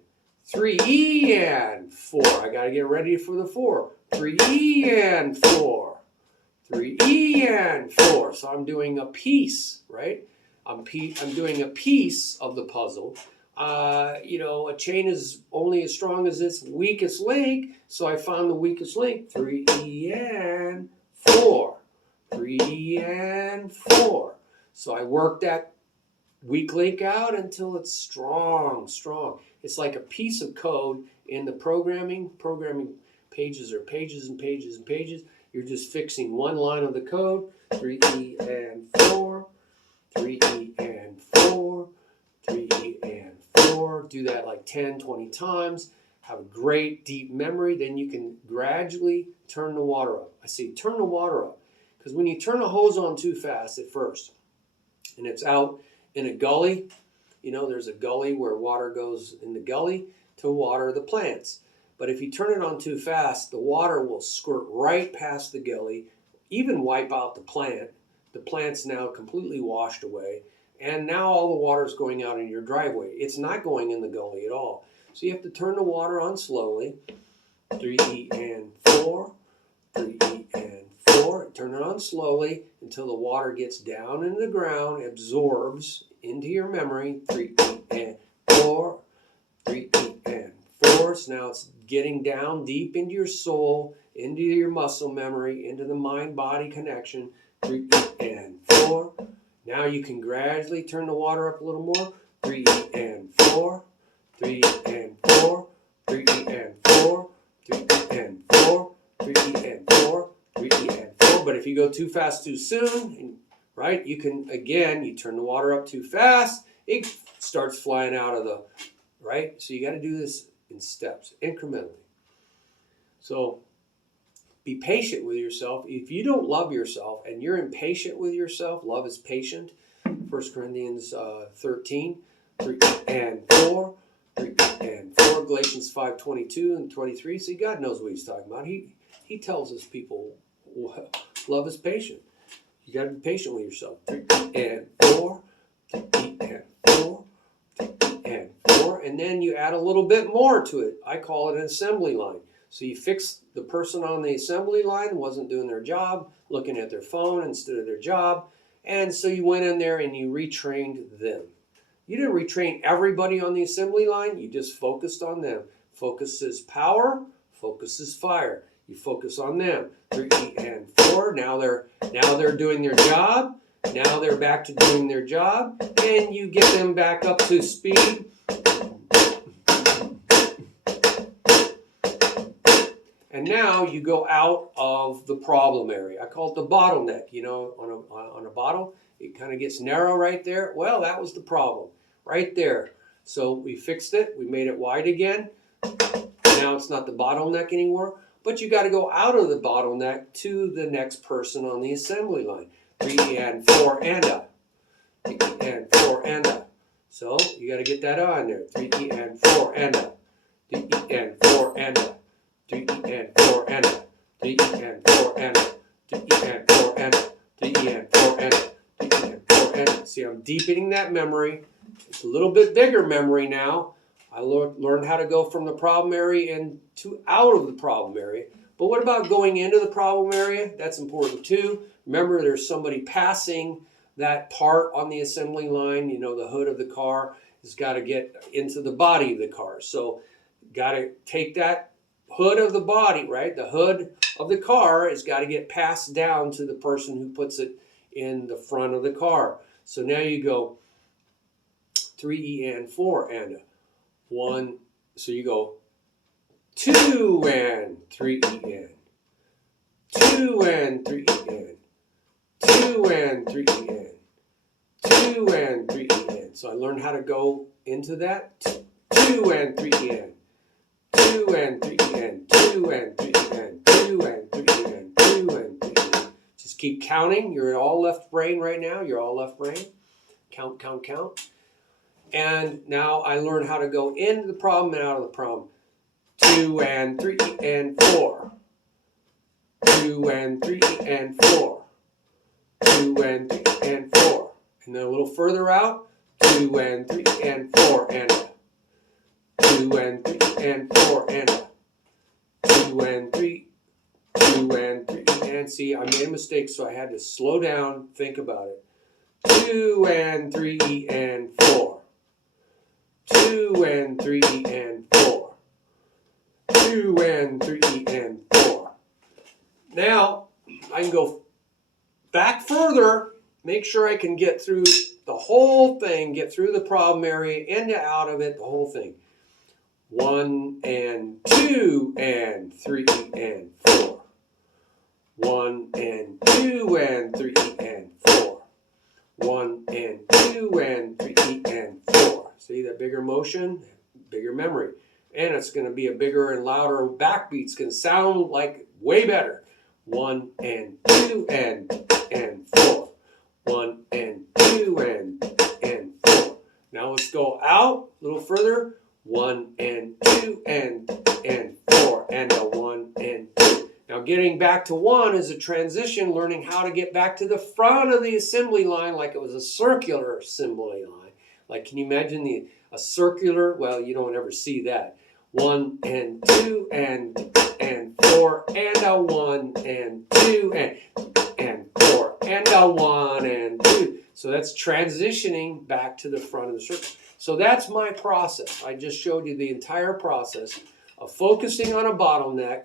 3 E-N, 4. I got to get ready for the 4. 3 E-N, 4. 3 E-N, 4. So I'm doing a piece, right? I'm doing a piece of the puzzle. A chain is only as strong as its weakest link. So I found the weakest link. 3 E-N, 4. 3 and 4. So I work that weak link out until it's strong. It's like a piece of code in the programming. Programming pages are pages and pages and pages. You're just fixing one line of the code. 3E and 4, 3E and 4, 3E and 4. Do that like 10, 20 times. Have a great deep memory. Then you can gradually turn the water up. I say turn the water up because when you turn the hose on too fast at first and it's out in a gully, you know, there's a gully where water goes in the gully to water the plants. But if you turn it on too fast, the water will squirt right past the gully, even wipe out the plant. The plant's now completely washed away, and now all the water is going out in your driveway. It's not going in the gully at all. So you have to turn the water on slowly. 3E and 4, 3E and 4. Turn it on slowly until the water gets down in the ground, absorbs into your memory. 3E and 4, 3E and 4. So now it's getting down deep into your soul, into your muscle memory, into the mind-body connection. 3E and 4. Now you can gradually turn the water up a little more. 3E and 4, 3E and 4, 3E and 4, 3E and 4, 3E and 4, 3E and 4. But if you go too fast too soon, right, you can, again, you turn the water up too fast, it starts flying out of the, right? So you got to do this in steps, incrementally. So be patient with yourself. If you don't love yourself and you're impatient with yourself, love is patient. 1 Corinthians 13, 3 and 4, 3 and 4, Galatians 5:22 and 23. See, God knows what he's talking about. He tells his people, love is patient. You got to be patient with yourself. 3 and 4, 3 and 4, 3 and 4. And then you add a little bit more to it. I call it an assembly line. So you fix the person on the assembly line wasn't doing their job, looking at their phone instead of their job. And so you went in there and you retrained them. You didn't retrain everybody on the assembly line. You just focused on them. Focus is power. Focus is fire. You focus on them. 3 and 4. Now they're doing their job. Now they're back to doing their job. And you get them back up to speed. And now you go out of the problem area. I call it the bottleneck. You know, on a bottle, it kind of gets narrow right there. Well, that was the problem right there. So we fixed it. We made it wide again. Now it's not the bottleneck anymore. But you got to go out of the bottleneck to the next person on the assembly line. 3 and 4 and a. 3 and 4 and a. So you got to get that on there. 3 and 4 and a. 3 and 4 and a. 3 and 4 and a. 3 and 4 and a. 3 and 4 and a. 3 and 4 and a. 3 and 4 and a. See, I'm deepening that memory. It's a little bit bigger memory now. I learned how to go from the problem area into out of the problem area. But what about going into the problem area? That's important too. Remember, there's somebody passing that part on the assembly line. You know, the hood of the car has got to get into the body of the car. So got to take that hood of the body, right? The hood of the car has got to get passed down to the person who puts it in the front of the car. So now you go 3 and 4 and 1. So you go 2 and 3 and 2 and 3 and 2 and 3 and 2 and 3 and. So I learned how to go into that 2 and 3 and 2 and 3 and 2 and 3 and 2 and 3 and 2 and 3 and. Just keep counting. You're all left brain right now. You're all left brain. Count, count, count. And now I learned how to go into the problem and out of the problem. 2 and 3 and 4. 2 and 3 and 4. 2 and 3 and 4. And then a little further out. 2 and 3 and 4 and 2 and 3 and 4 and 2 and 3, 2 and 3 and. See, I made a mistake, so I had to slow down, think about it. 2 and 3 and 4. 2 and 3 and 4. 2 and 3 and 4. Now I can go back further, make sure I can get through the whole thing, get through the problem area, in and out of it, the whole thing. 1 and 2 and 3 and 4. 1 and 2 and 3 and 4. 1 and 2 and 3 and 4. See that bigger motion, bigger memory. And it's going to be a bigger and louder backbeat. It's going to sound like way better. 1 and 2 and 4. 1 and 2 and 4. Now let's go out a little further. 1 and 2 and 4 and a 1 and 2. Now getting back to 1 is a transition, learning how to get back to the front of the assembly line like it was a circular assembly line. Like, can you imagine a circular? Well, you don't ever see that. 1 and 2 and 4 and a 1 and 2 and 4 and a 1 and 2. So that's transitioning back to the front of the circle. So that's my process. I just showed you the entire process of focusing on a bottleneck,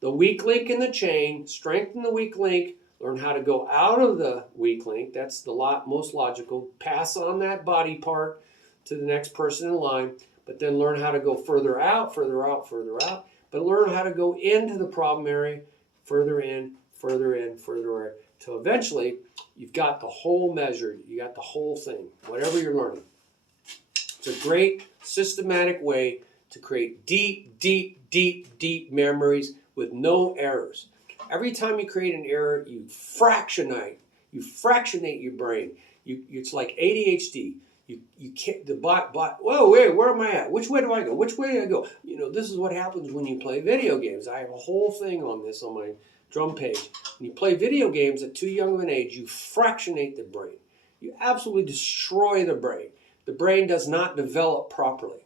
the weak link in the chain, strengthen the weak link, learn how to go out of the weak link. That's the most logical. Pass on that body part to the next person in line, but then learn how to go further out, further out, further out, but learn how to go into the problem area, further in, further in, further in, till eventually you've got the whole measured, you got the whole thing, whatever you're learning. It's a great systematic way to create deep, deep, deep, deep memories with no errors. Every time you create an error, you fractionate your brain. It's like ADHD. You can't, whoa, wait, where am I at? Which way do I go? Which way do I go? You know, this is what happens when you play video games. I have a whole thing on this on my drum page. When you play video games at too young of an age, you fractionate the brain. You absolutely destroy the brain. The brain does not develop properly.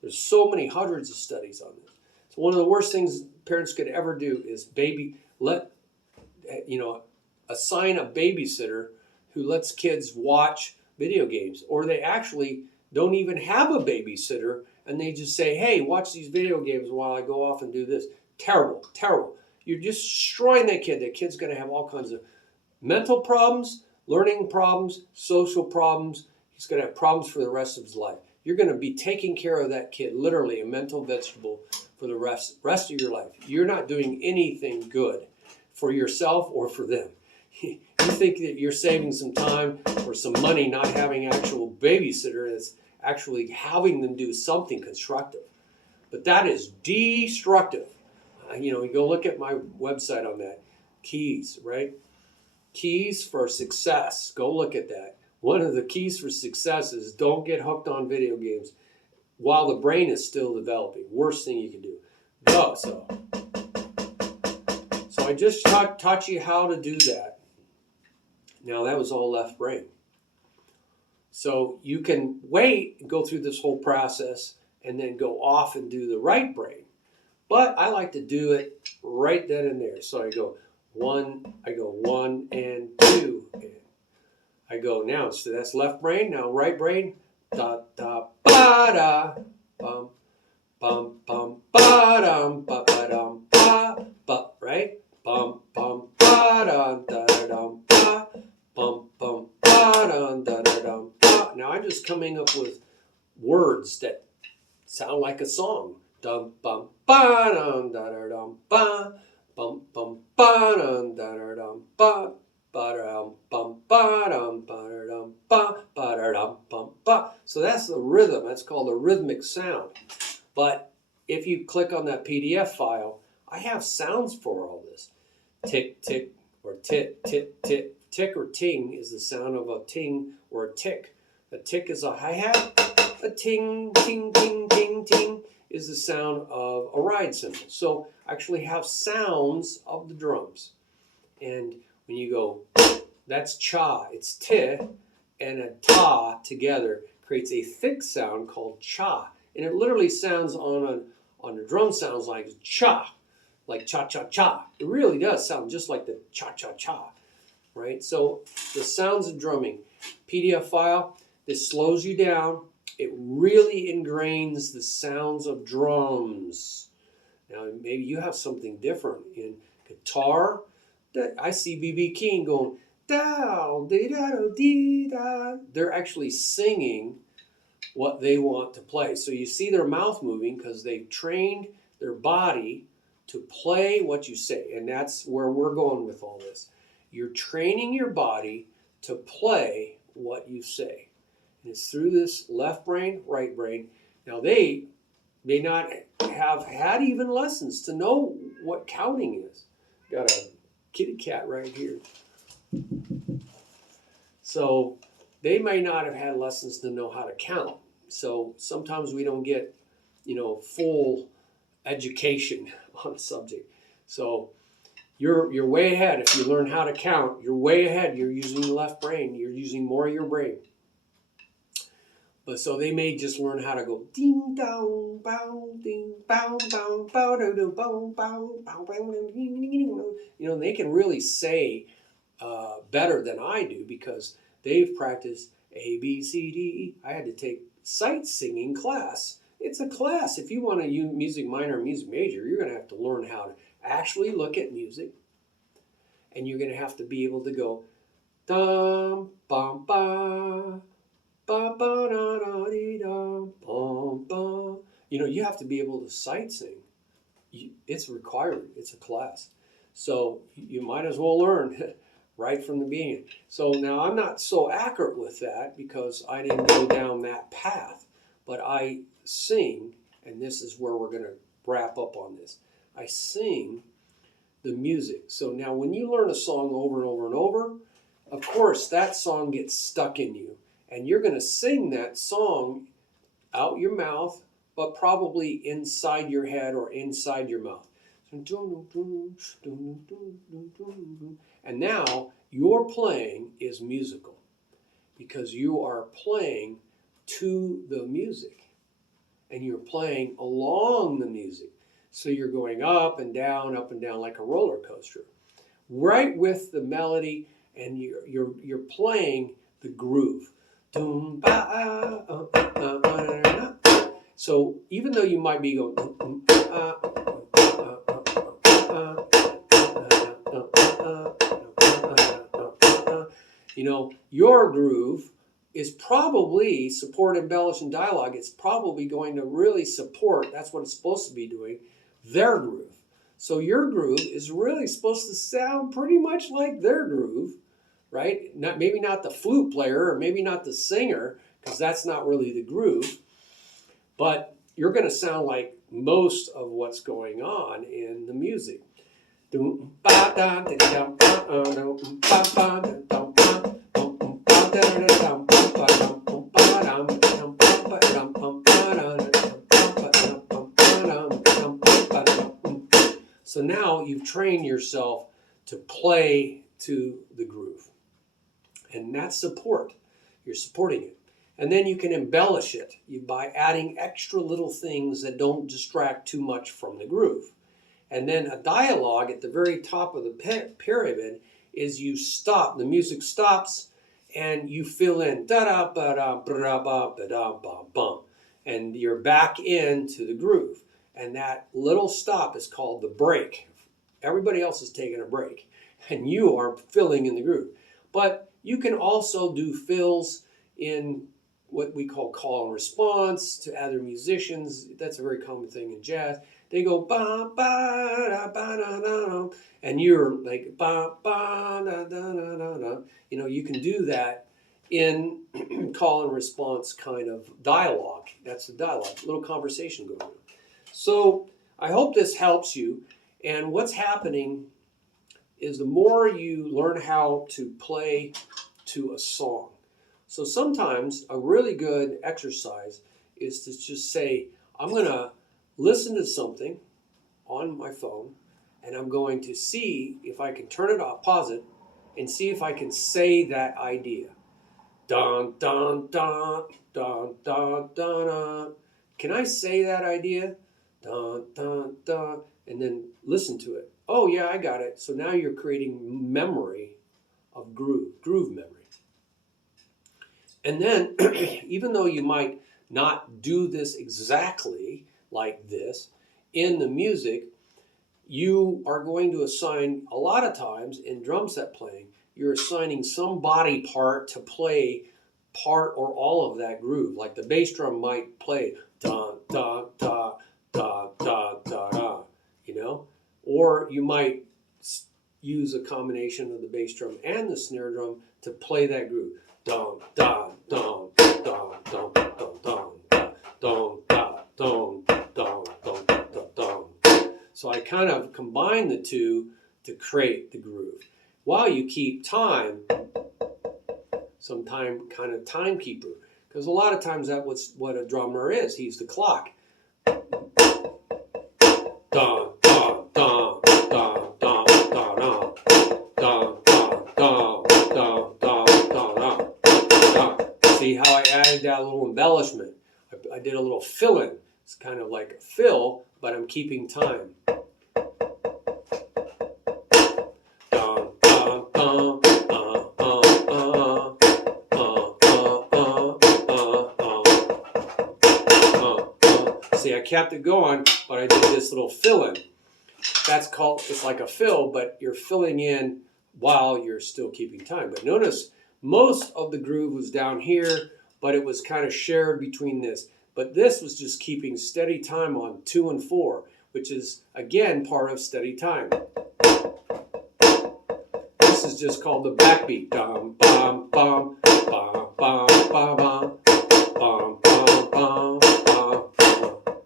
There's so many hundreds of studies on this. So one of the worst things parents could ever do is assign a babysitter who lets kids watch video games, or they actually don't even have a babysitter and they just say, hey, watch these video games while I go off and do this. Terrible, terrible. You're just destroying that kid. That kid's going to have all kinds of mental problems, learning problems, social problems. He's going to have problems for the rest of his life. You're going to be taking care of that kid, literally a mental vegetable, for the rest of your life. You're not doing anything good for yourself or for them. You think that you're saving some time or some money not having an actual babysitter, that's actually having them do something constructive. But that is destructive. You go look at my website on that. Keys, right? Keys for success. Go look at that. One of the keys for success is don't get hooked on video games while the brain is still developing. Worst thing you can do. So I just taught you how to do that. Now that was all left brain. So you can wait and go through this whole process and then go off and do the right brain. But I like to do it right then and there. So I go 1 and 2. And I go now, so that's left brain. Now right brain. Da da ba da bum bum bum ba dum ba ba dum ba ba, right? Bum bum ba dum da da dum ba bum bum ba dum da da dum ba. Now I'm just coming up with words that sound like a song. Dum bum ba dum da da dum ba bum bum ba dum da da dum ba. So that's the rhythm. That's called a rhythmic sound. But if you click on that PDF file, I have sounds for all this. Tick, tick, or tit, tit, tit. Tick or ting is the sound of a ting or a tick. A tick is a hi-hat. A ting, ting, ting, ting, ting is the sound of a ride cymbal. So I actually have sounds of the drums. And when you go, that's cha. It's ti and a ta together creates a thick sound called cha. And it literally sounds on the drum sounds like cha, like cha-cha-cha. It really does sound just like the cha-cha-cha, right? So the sounds of drumming. PDF file, this slows you down. It really ingrains the sounds of drums. Now, maybe you have something different in guitar. I see B.B. King going, down, dee da dee da. They're actually singing what they want to play. So you see their mouth moving because they've trained their body to play what you say. And that's where we're going with all this. You're training your body to play what you say. And it's through this left brain, right brain. Now they may not have had even lessons to know what counting is. Got a kitty cat right here. So they may not have had lessons to know how to count. So sometimes we don't get, full education on a subject. So you're way ahead. If you learn how to count, you're way ahead. You're using the left brain. You're using more of your brain. But so they may just learn how to go ding dong bow ding bow bow bow do do bow bow bow bow. They can really say better than I do because they've practiced A B C D E. I had to take sight singing class. It's a class. If you want to use music minor or music major, you're going to have to learn how to actually look at music, and you're going to have to be able to go dum bum ba. Ba, ba, da, da, dee, da, bum, ba. You have to be able to sight sing. It's required. It's a class. So you might as well learn right from the beginning. So now I'm not so accurate with that because I didn't go down that path. But I sing, and this is where we're going to wrap up on this. I sing the music. So now when you learn a song over and over and over, of course that song gets stuck in you. And you're going to sing that song out your mouth, but probably inside your head or inside your mouth. And now your playing is musical because you are playing to the music and you're playing along the music. So you're going up and down like a roller coaster, right with the melody, and you're playing the groove. So even though you might be going, your groove is probably support, embellish, and dialogue. It's probably going to really support, that's what it's supposed to be doing, their groove. So your groove is really supposed to sound pretty much like their groove. Right? Maybe not the flute player or maybe not the singer, because that's not really the groove, but you're going to sound like most of what's going on in the music. So now you've trained yourself to play to the groove. And that's support. You're supporting it. And then you can embellish it by adding extra little things that don't distract too much from the groove. And then a dialogue at the very top of the pyramid is you stop, the music stops, and you fill in da-da, ba-da, ba-da, ba-da, ba-bum. And you're back into the groove. And that little stop is called the break. Everybody else is taking a break, and you are filling in the groove. But you can also do fills in what we call and response to other musicians. That's a very common thing in jazz. They go ba ba da ba da da, and you're like ba ba da da da da da. You can do that in call and response kind of dialogue. That's the dialogue, little conversation going on. So I hope this helps you. And what's happening is the more you learn how to play to a song. So sometimes a really good exercise is to just say, I'm going to listen to something on my phone, and I'm going to see if I can turn it off, pause it, and see if I can say that idea. Dun, dun, dun, dun, dun, dun, dun. Can I say that idea? Dun, dun, dun, and then listen to it. Oh yeah, I got it. So now you're creating memory of groove memory. And then, even though you might not do this exactly like this in the music, you are going to assign a lot of times in drum set playing, you're assigning some body part to play part or all of that groove. Like the bass drum might play da da da da da da da, you know, or you might use a combination of the bass drum and the snare drum to play that groove. Dum da dum dum dum dum dum dum da dum dum dum dum dum. So I kind of combine the two to create the groove, while you keep time, some time, kind of timekeeper, because a lot of times that's what a drummer is. He's the clock. Dun dun dun dun dun dun dun dun dun dun dun. See how I added that little embellishment? I did a little fill-in. It's kind of like a fill, but I'm keeping time. See, I kept it going, but I did this little fill-in. That's called, it's like a fill, but you're filling in while you're still keeping time. But notice, most of the groove was down here, but it was kind of shared between this. But this was just keeping steady time on 2 and 4, which is, again, part of steady time. This is just called the backbeat. Dum, bum, bum, bum, bum, bum, bum.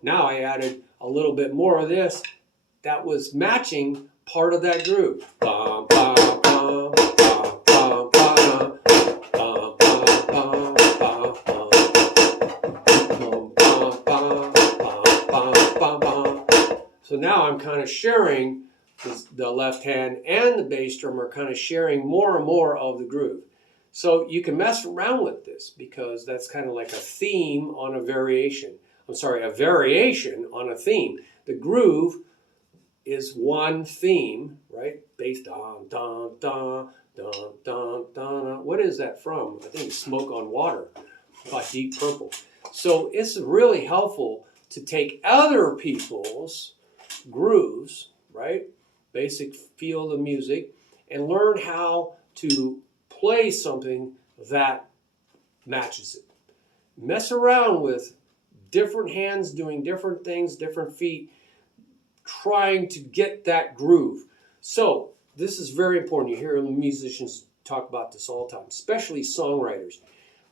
Now I added a little bit more of this that was matching part of that groove. Bum, bum, bum, bum, bum, bum, bum, bum, bum, bum. So now I'm kind of sharing the left hand and the bass drum are kind of sharing more and more of the groove. So you can mess around with this because that's kind of like a theme on a variation. I'm sorry, a variation on a theme. The groove is one theme, right? Bass, dun, dun, dun, dun, dun, dun. What is that from? I think it's Smoke on Water by Deep Purple. So it's really helpful to take other people's grooves, right? Basic feel of music, and learn how to play something that matches it. Mess around with different hands doing different things, different feet, trying to get that groove. So this is very important. You hear musicians talk about this all the time, especially songwriters.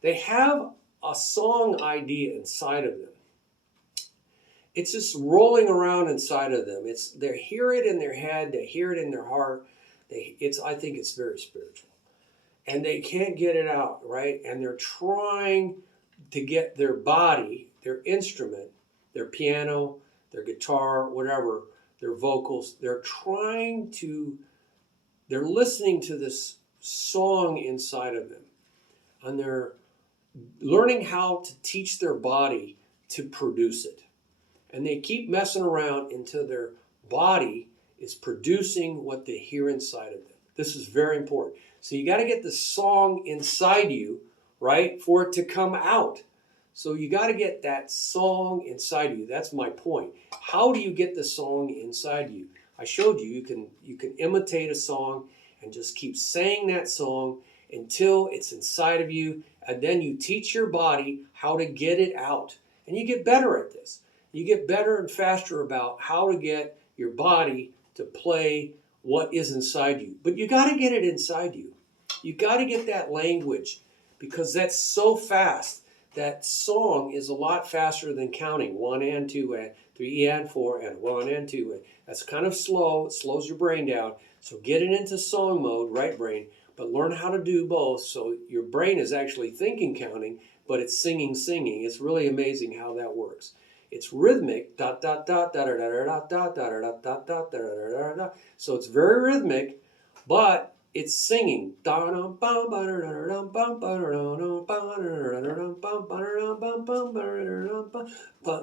They have a song idea inside of them. It's just rolling around inside of them. They hear it in their head, they hear it in their heart. I think it's very spiritual. And they can't get it out, right? And they're trying to get their body, their instrument, their piano, their guitar, whatever, their vocals, they're listening to this song inside of them. And they're learning how to teach their body to produce it. And they keep messing around until their body is producing what they hear inside of them. This is very important. So you got to get the song inside you, right, for it to come out. So you got to get that song inside you. That's my point. How do you get the song inside you? I showed you, you can imitate a song and just keep saying that song until it's inside of you, and then you teach your body how to get it out. And you get better at this. You get better and faster about how to get your body to play what is inside you. But you got to get it inside you. You got to get that language, because that's so fast. That song is a lot faster than counting 1 and 2 and 3 and 4 and 1 and 2. And that's kind of slow. It slows your brain down. So get it into song mode, right brain, but learn how to do both. So your brain is actually thinking counting, but it's singing. It's really amazing how that works. It's rhythmic, dot dot dot dot dot dot dot dot dot dot dot dot. So it's very rhythmic, but it's singing.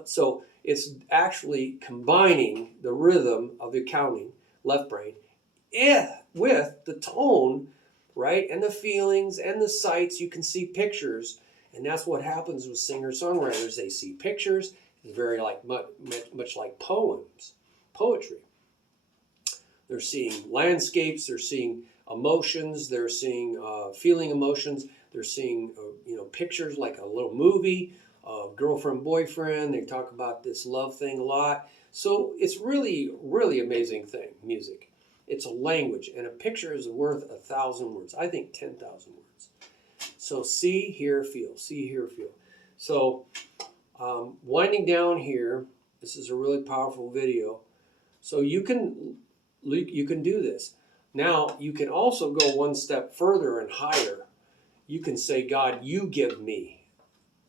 So it's actually combining the rhythm of the counting, left brain, with the tone, right, and the feelings and the sights. You can see pictures, and that's what happens with singer-songwriters. They see pictures. It's very much like poetry. They're seeing landscapes. They're seeing emotions. They're seeing feeling emotions. They're seeing pictures like a little movie, girlfriend, boyfriend. They talk about this love thing a lot. So it's really, really amazing thing, music. It's a language, and a picture is worth 1,000 words. I think 10,000 words. So see, hear, feel. See, hear, feel. So winding down here, this is a really powerful video. So you can do this. Now, you can also go one step further and higher. You can say, God, you give me,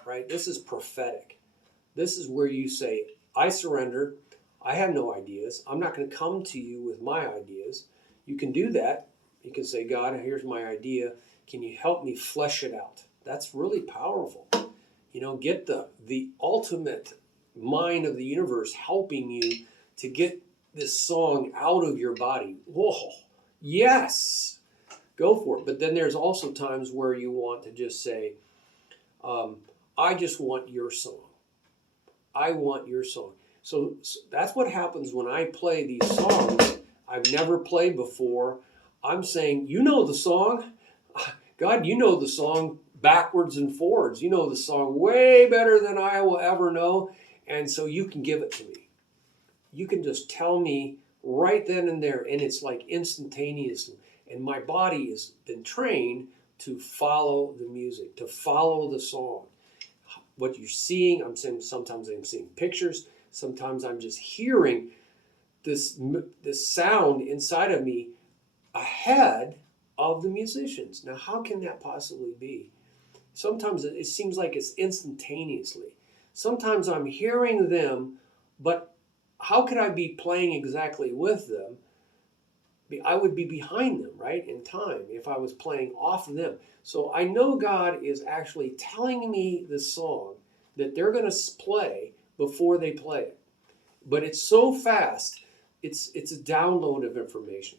right? This is prophetic. This is where you say, I surrender. I have no ideas. I'm not going to come to you with my ideas. You can do that. You can say, God, here's my idea. Can you help me flesh it out? That's really powerful. Get the ultimate mind of the universe helping you to get this song out of your body. Whoa, yes, go for it. But then there's also times where you want to just say, I just want your song. I want your song. So that's what happens when I play these songs I've never played before. I'm saying, you know the song. God, you know the song backwards and forwards. You know the song way better than I will ever know. And so you can give it to me. You can just tell me right then and there. And it's like instantaneous. And my body has been trained to follow the music, to follow the song. What you're seeing, I'm saying sometimes I'm seeing pictures. Sometimes I'm just hearing this sound inside of me ahead of the musicians. Now, how can that possibly be? Sometimes it seems like it's instantaneously. Sometimes I'm hearing them, but how could I be playing exactly with them? I would be behind them, right, in time if I was playing off of them. So I know God is actually telling me the song that they're going to play before they play it. But it's so fast, it's a download of information.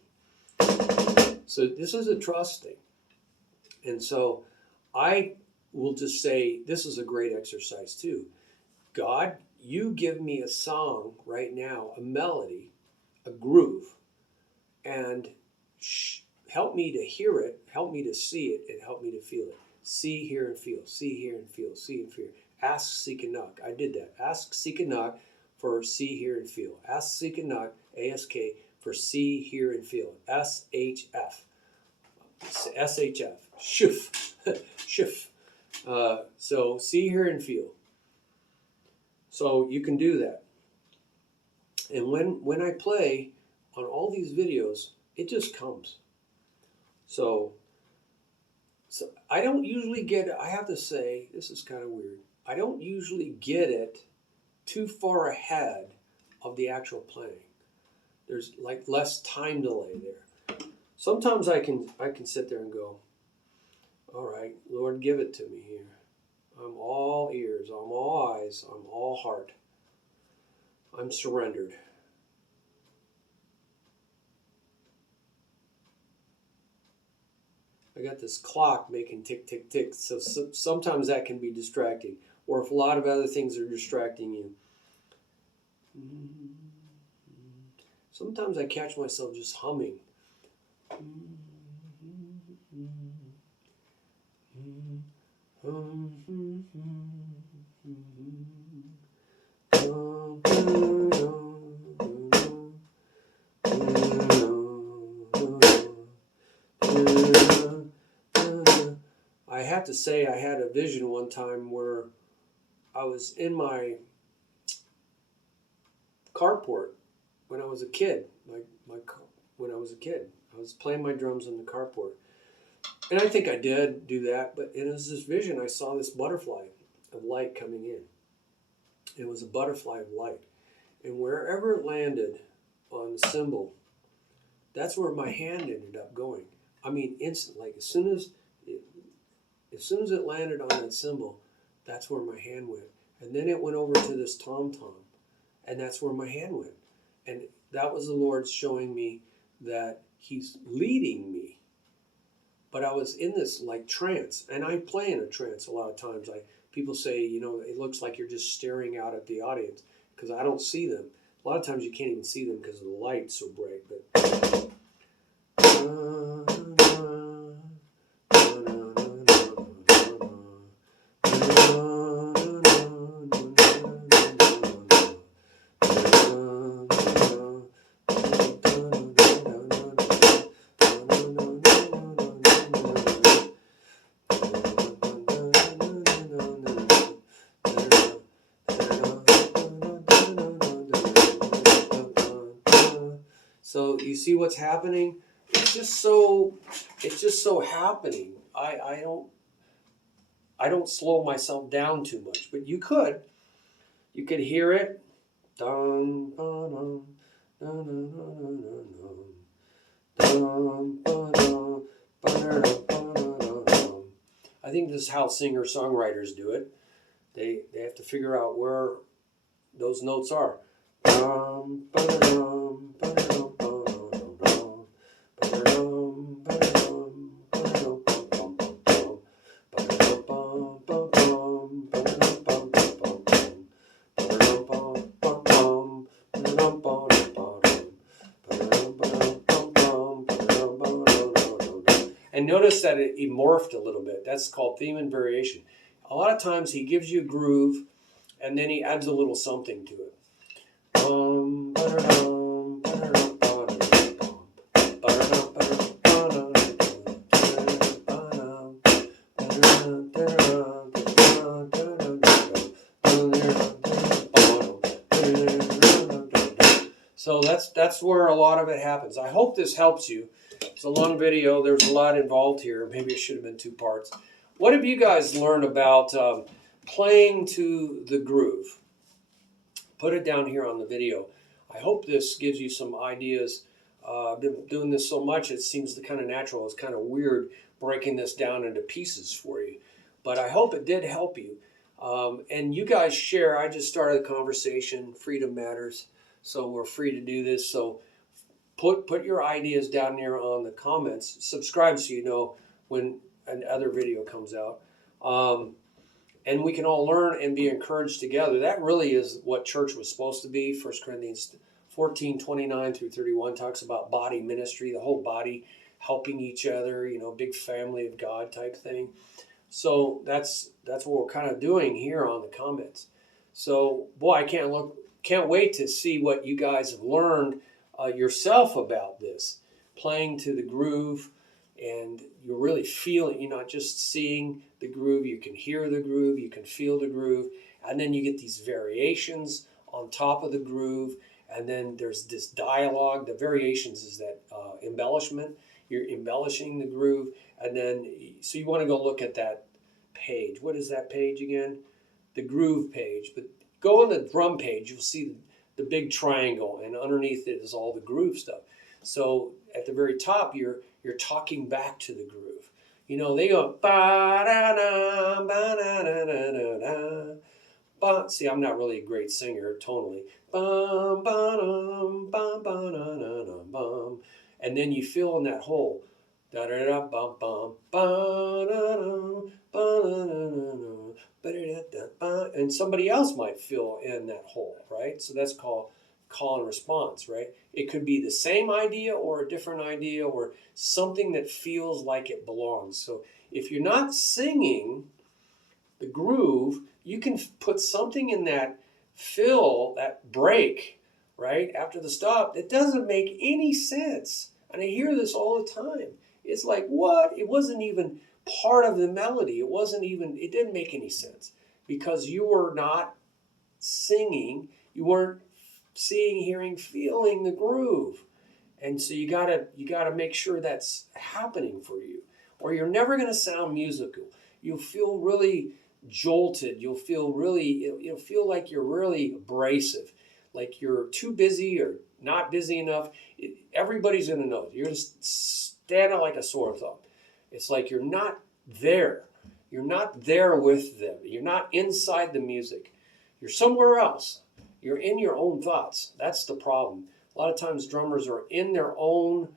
So this is a trust thing. And so I will just say, this is a great exercise too. God, you give me a song right now, a melody, a groove, and help me to hear it, help me to see it, and help me to feel it. See, hear, and feel. See, hear, and feel. See, and feel. Ask, seek, and knock. I did that. Ask, seek, and knock for see, hear, and feel. Ask, seek, and knock, ASK, for see, hear, and feel. SHF. SHF. Shoof. Shoof. So see, hear, and feel. So you can do that. And when I play on all these videos, it just comes. So I don't usually get it. I have to say, this is kind of weird. I don't usually get it too far ahead of the actual playing. There's like less time delay there. Sometimes I can sit there and go, all right, Lord, give it to me here. I'm all ears, I'm all eyes, I'm all heart. I'm surrendered. I got this clock making tick, tick, tick. So sometimes that can be distracting. Or if a lot of other things are distracting you. Sometimes I catch myself just humming. I have to say I had a vision one time where I was in my carport when I was a kid. When I was a kid, I was playing my drums in the carport. And I think I did do that, but it was this vision. I saw this butterfly of light coming in. It was a butterfly of light. And wherever it landed on the cymbal, that's where my hand ended up going. I mean, instant, like as soon as it landed on that cymbal, that's where my hand went. And then it went over to this tom-tom, and that's where my hand went. And that was the Lord showing me that He's leading me. But I was in this like trance, and I play in a trance a lot of times. People say, it looks like you're just staring out at the audience because I don't see them. A lot of times you can't even see them because the light's so bright. But You see what's happening? It's just so happening. I don't slow myself down too much, but you could hear it. Dun, dun, dun, dun, dun, dun, dun, dun, dun, dun. I think this is how singer-songwriters do it. They have to figure out where those notes are. And notice that it morphed a little bit. That's called theme and variation. A lot of times he gives you a groove, and then he adds a little something to it. So that's where a lot of it happens. I hope this helps you. It's a long video. There's a lot involved here. Maybe it should have been 2 parts. What have you guys learned about playing to the groove? Put it down here on the video. I hope this gives you some ideas. I've been doing this so much, it seems kind of natural. It's kind of weird breaking this down into pieces for you. But I hope it did help you. And you guys share. I just started a conversation. Freedom matters. So we're free to do this. So put your ideas down there on the comments. Subscribe so you know when another video comes out. And we can all learn and be encouraged together. That really is what church was supposed to be. 1 Corinthians 14:29 through 31 talks about body ministry, the whole body helping each other, big family of God type thing. So that's what we're kind of doing here on the comments. So boy, I can't wait to see what you guys have learned yourself about this, playing to the groove. And you're really feeling, you're not just seeing the groove, you can hear the groove, you can feel the groove, and then you get these variations on top of the groove, and then there's this dialogue. The variations is that embellishment. You're embellishing the groove, and then, so you want to go look at that page. What is that page again? The groove page. But go on the drum page, you'll see the big triangle, and underneath it is all the groove stuff. So at the very top, you're talking back to the groove. They go ba-da-da, ba-da-da-da-da-da. See, I'm not really a great singer tonally. Bum, ba-dum, bum, ba-da-da-da, bum. And then you fill in that hole. Da-da-da, bum, bum, ba-da-da, ba-da-da-da-da, ba-da-da-da. And somebody else might fill in that hole, right? So that's called call and response, right? It could be the same idea or a different idea or something that feels like it belongs. So if you're not singing the groove, you can put something in that fill, that break, right, after the stop. It doesn't make any sense. And I hear this all the time. It's like, what? It wasn't even part of the melody. It didn't make any sense because you were not singing. You weren't seeing, hearing, feeling the groove. And so you gotta make sure that's happening for you, or you're never gonna sound musical. You'll feel really jolted. You'll feel like you're really abrasive, like you're too busy or not busy enough. Everybody's gonna know. You're just standing like a sore thumb. It's like you're not there. You're not there with them. You're not inside the music. You're somewhere else. You're in your own thoughts. That's the problem. A lot of times drummers are in their own,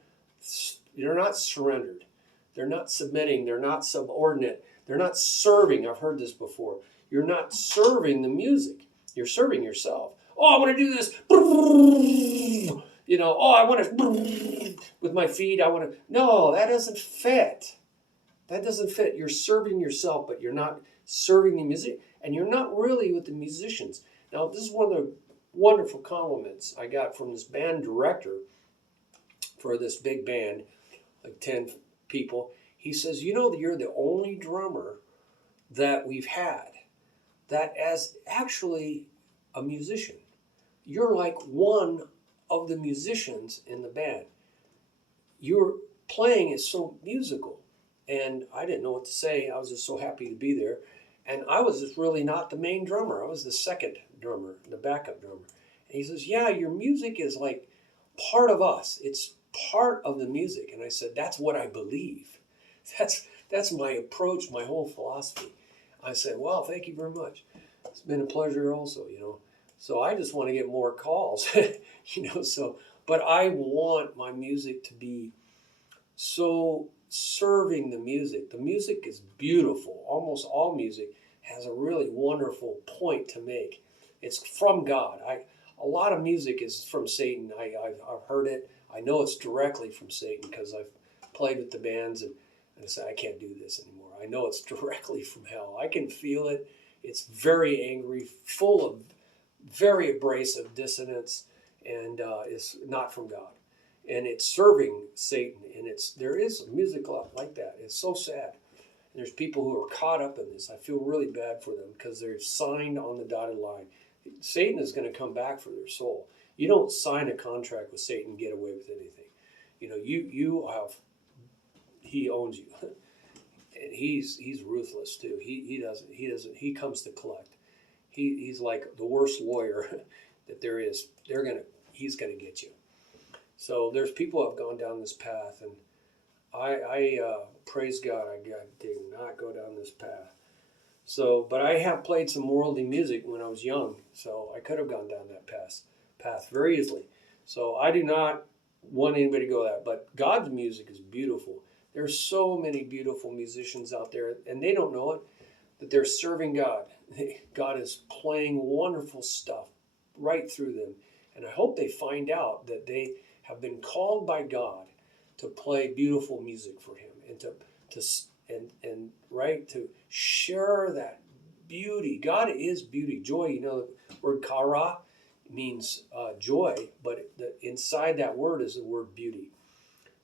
they're not surrendered. They're not submitting. They're not subordinate. They're not serving. I've heard this before. You're not serving the music. You're serving yourself. Oh, I want to do this. I want to, with my feet, I want to. No, that doesn't fit. That doesn't fit. You're serving yourself, but you're not serving the music, and you're not really with the musicians. Now, this is one of the wonderful compliments I got from this band director for this big band, like 10 people. He says, you're the only drummer that we've had that is actually a musician. You're like one of the musicians in the band. your playing is so musical. And I didn't know what to say. I was just so happy to be there. And I was just really not the main drummer. I was the second drummer, the backup drummer. And he says, yeah, your music is like part of us. It's part of the music. And I said, that's what I believe. That's my approach, my whole philosophy. I said, well, thank you very much. It's been a pleasure also, you know. So I just want to get more calls, you know. So, but I want my music to be so serving the music. The music is beautiful. Almost all music has a really wonderful point to make. It's from God. A lot of music is from Satan. I've heard it. I know it's directly from Satan because I've played with the bands and I say, I can't do this anymore. I know it's directly from hell. I can feel it. It's very angry, full of very abrasive dissonance, and it's not from God. And it's serving Satan. And there is music like that. It's so sad. And there's people who are caught up in this. I feel really bad for them because they're signed on the dotted line. Satan is going to come back for their soul. You don't sign a contract with Satan and get away with anything. You know, he owns you. And he's ruthless too. He comes to collect. He's like the worst lawyer that there is. He's gonna get you. So there's people who have gone down this path, and I praise God. I did not go down this path. So, but I have played some worldly music when I was young, so I could have gone down that path very easily. So I do not want anybody to go that. But God's music is beautiful. There's so many beautiful musicians out there, and they don't know it, that they're serving God. God is playing wonderful stuff right through them. And I hope they find out that they have been called by God to play beautiful music for him and to share that beauty. God is beauty, joy. You know, the word kara means joy, but inside that word is the word beauty.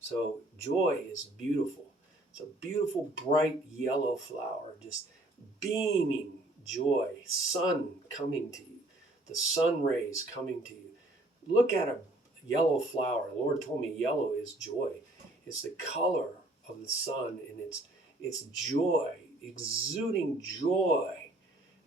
So joy is beautiful. It's a beautiful, bright yellow flower, just beaming joy, sun coming to you, the sun rays coming to you. Look at a yellow flower. The Lord told me yellow is joy. It's the color of the sun, and it's joy, exuding joy.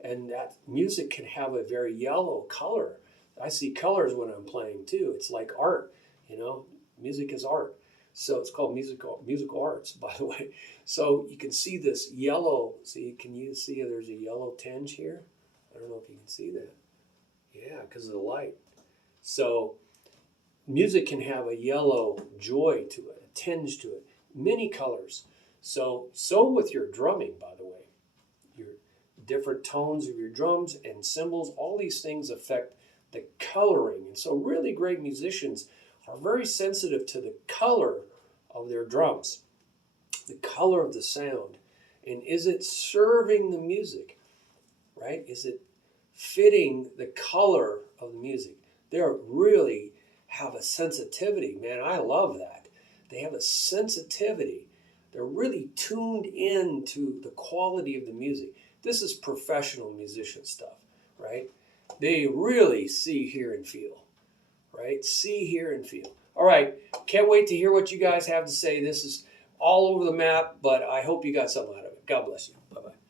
And that music can have a very yellow color. I see colors when I'm playing too. It's like art, you know. Music is art. So it's called musical arts, by the way. So you can see this yellow. See, can you see there's a yellow tinge here? I don't know if you can see that. Yeah, because of the light. So music can have a yellow joy to it, a tinge to it, many colors. So with your drumming, by the way, your different tones of your drums and cymbals, all these things affect the coloring. And so really great musicians are very sensitive to the color of their drums, the color of the sound. And is it serving the music, right? Is it fitting the color of the music? They really have a sensitivity, man. I love that. They have a sensitivity. They're really tuned in to the quality of the music. This is professional musician stuff, right? They really see, hear, and feel. Right? See, hear, and feel. All right. Can't wait to hear what you guys have to say. This is all over the map, but I hope you got something out of it. God bless you. Bye-bye.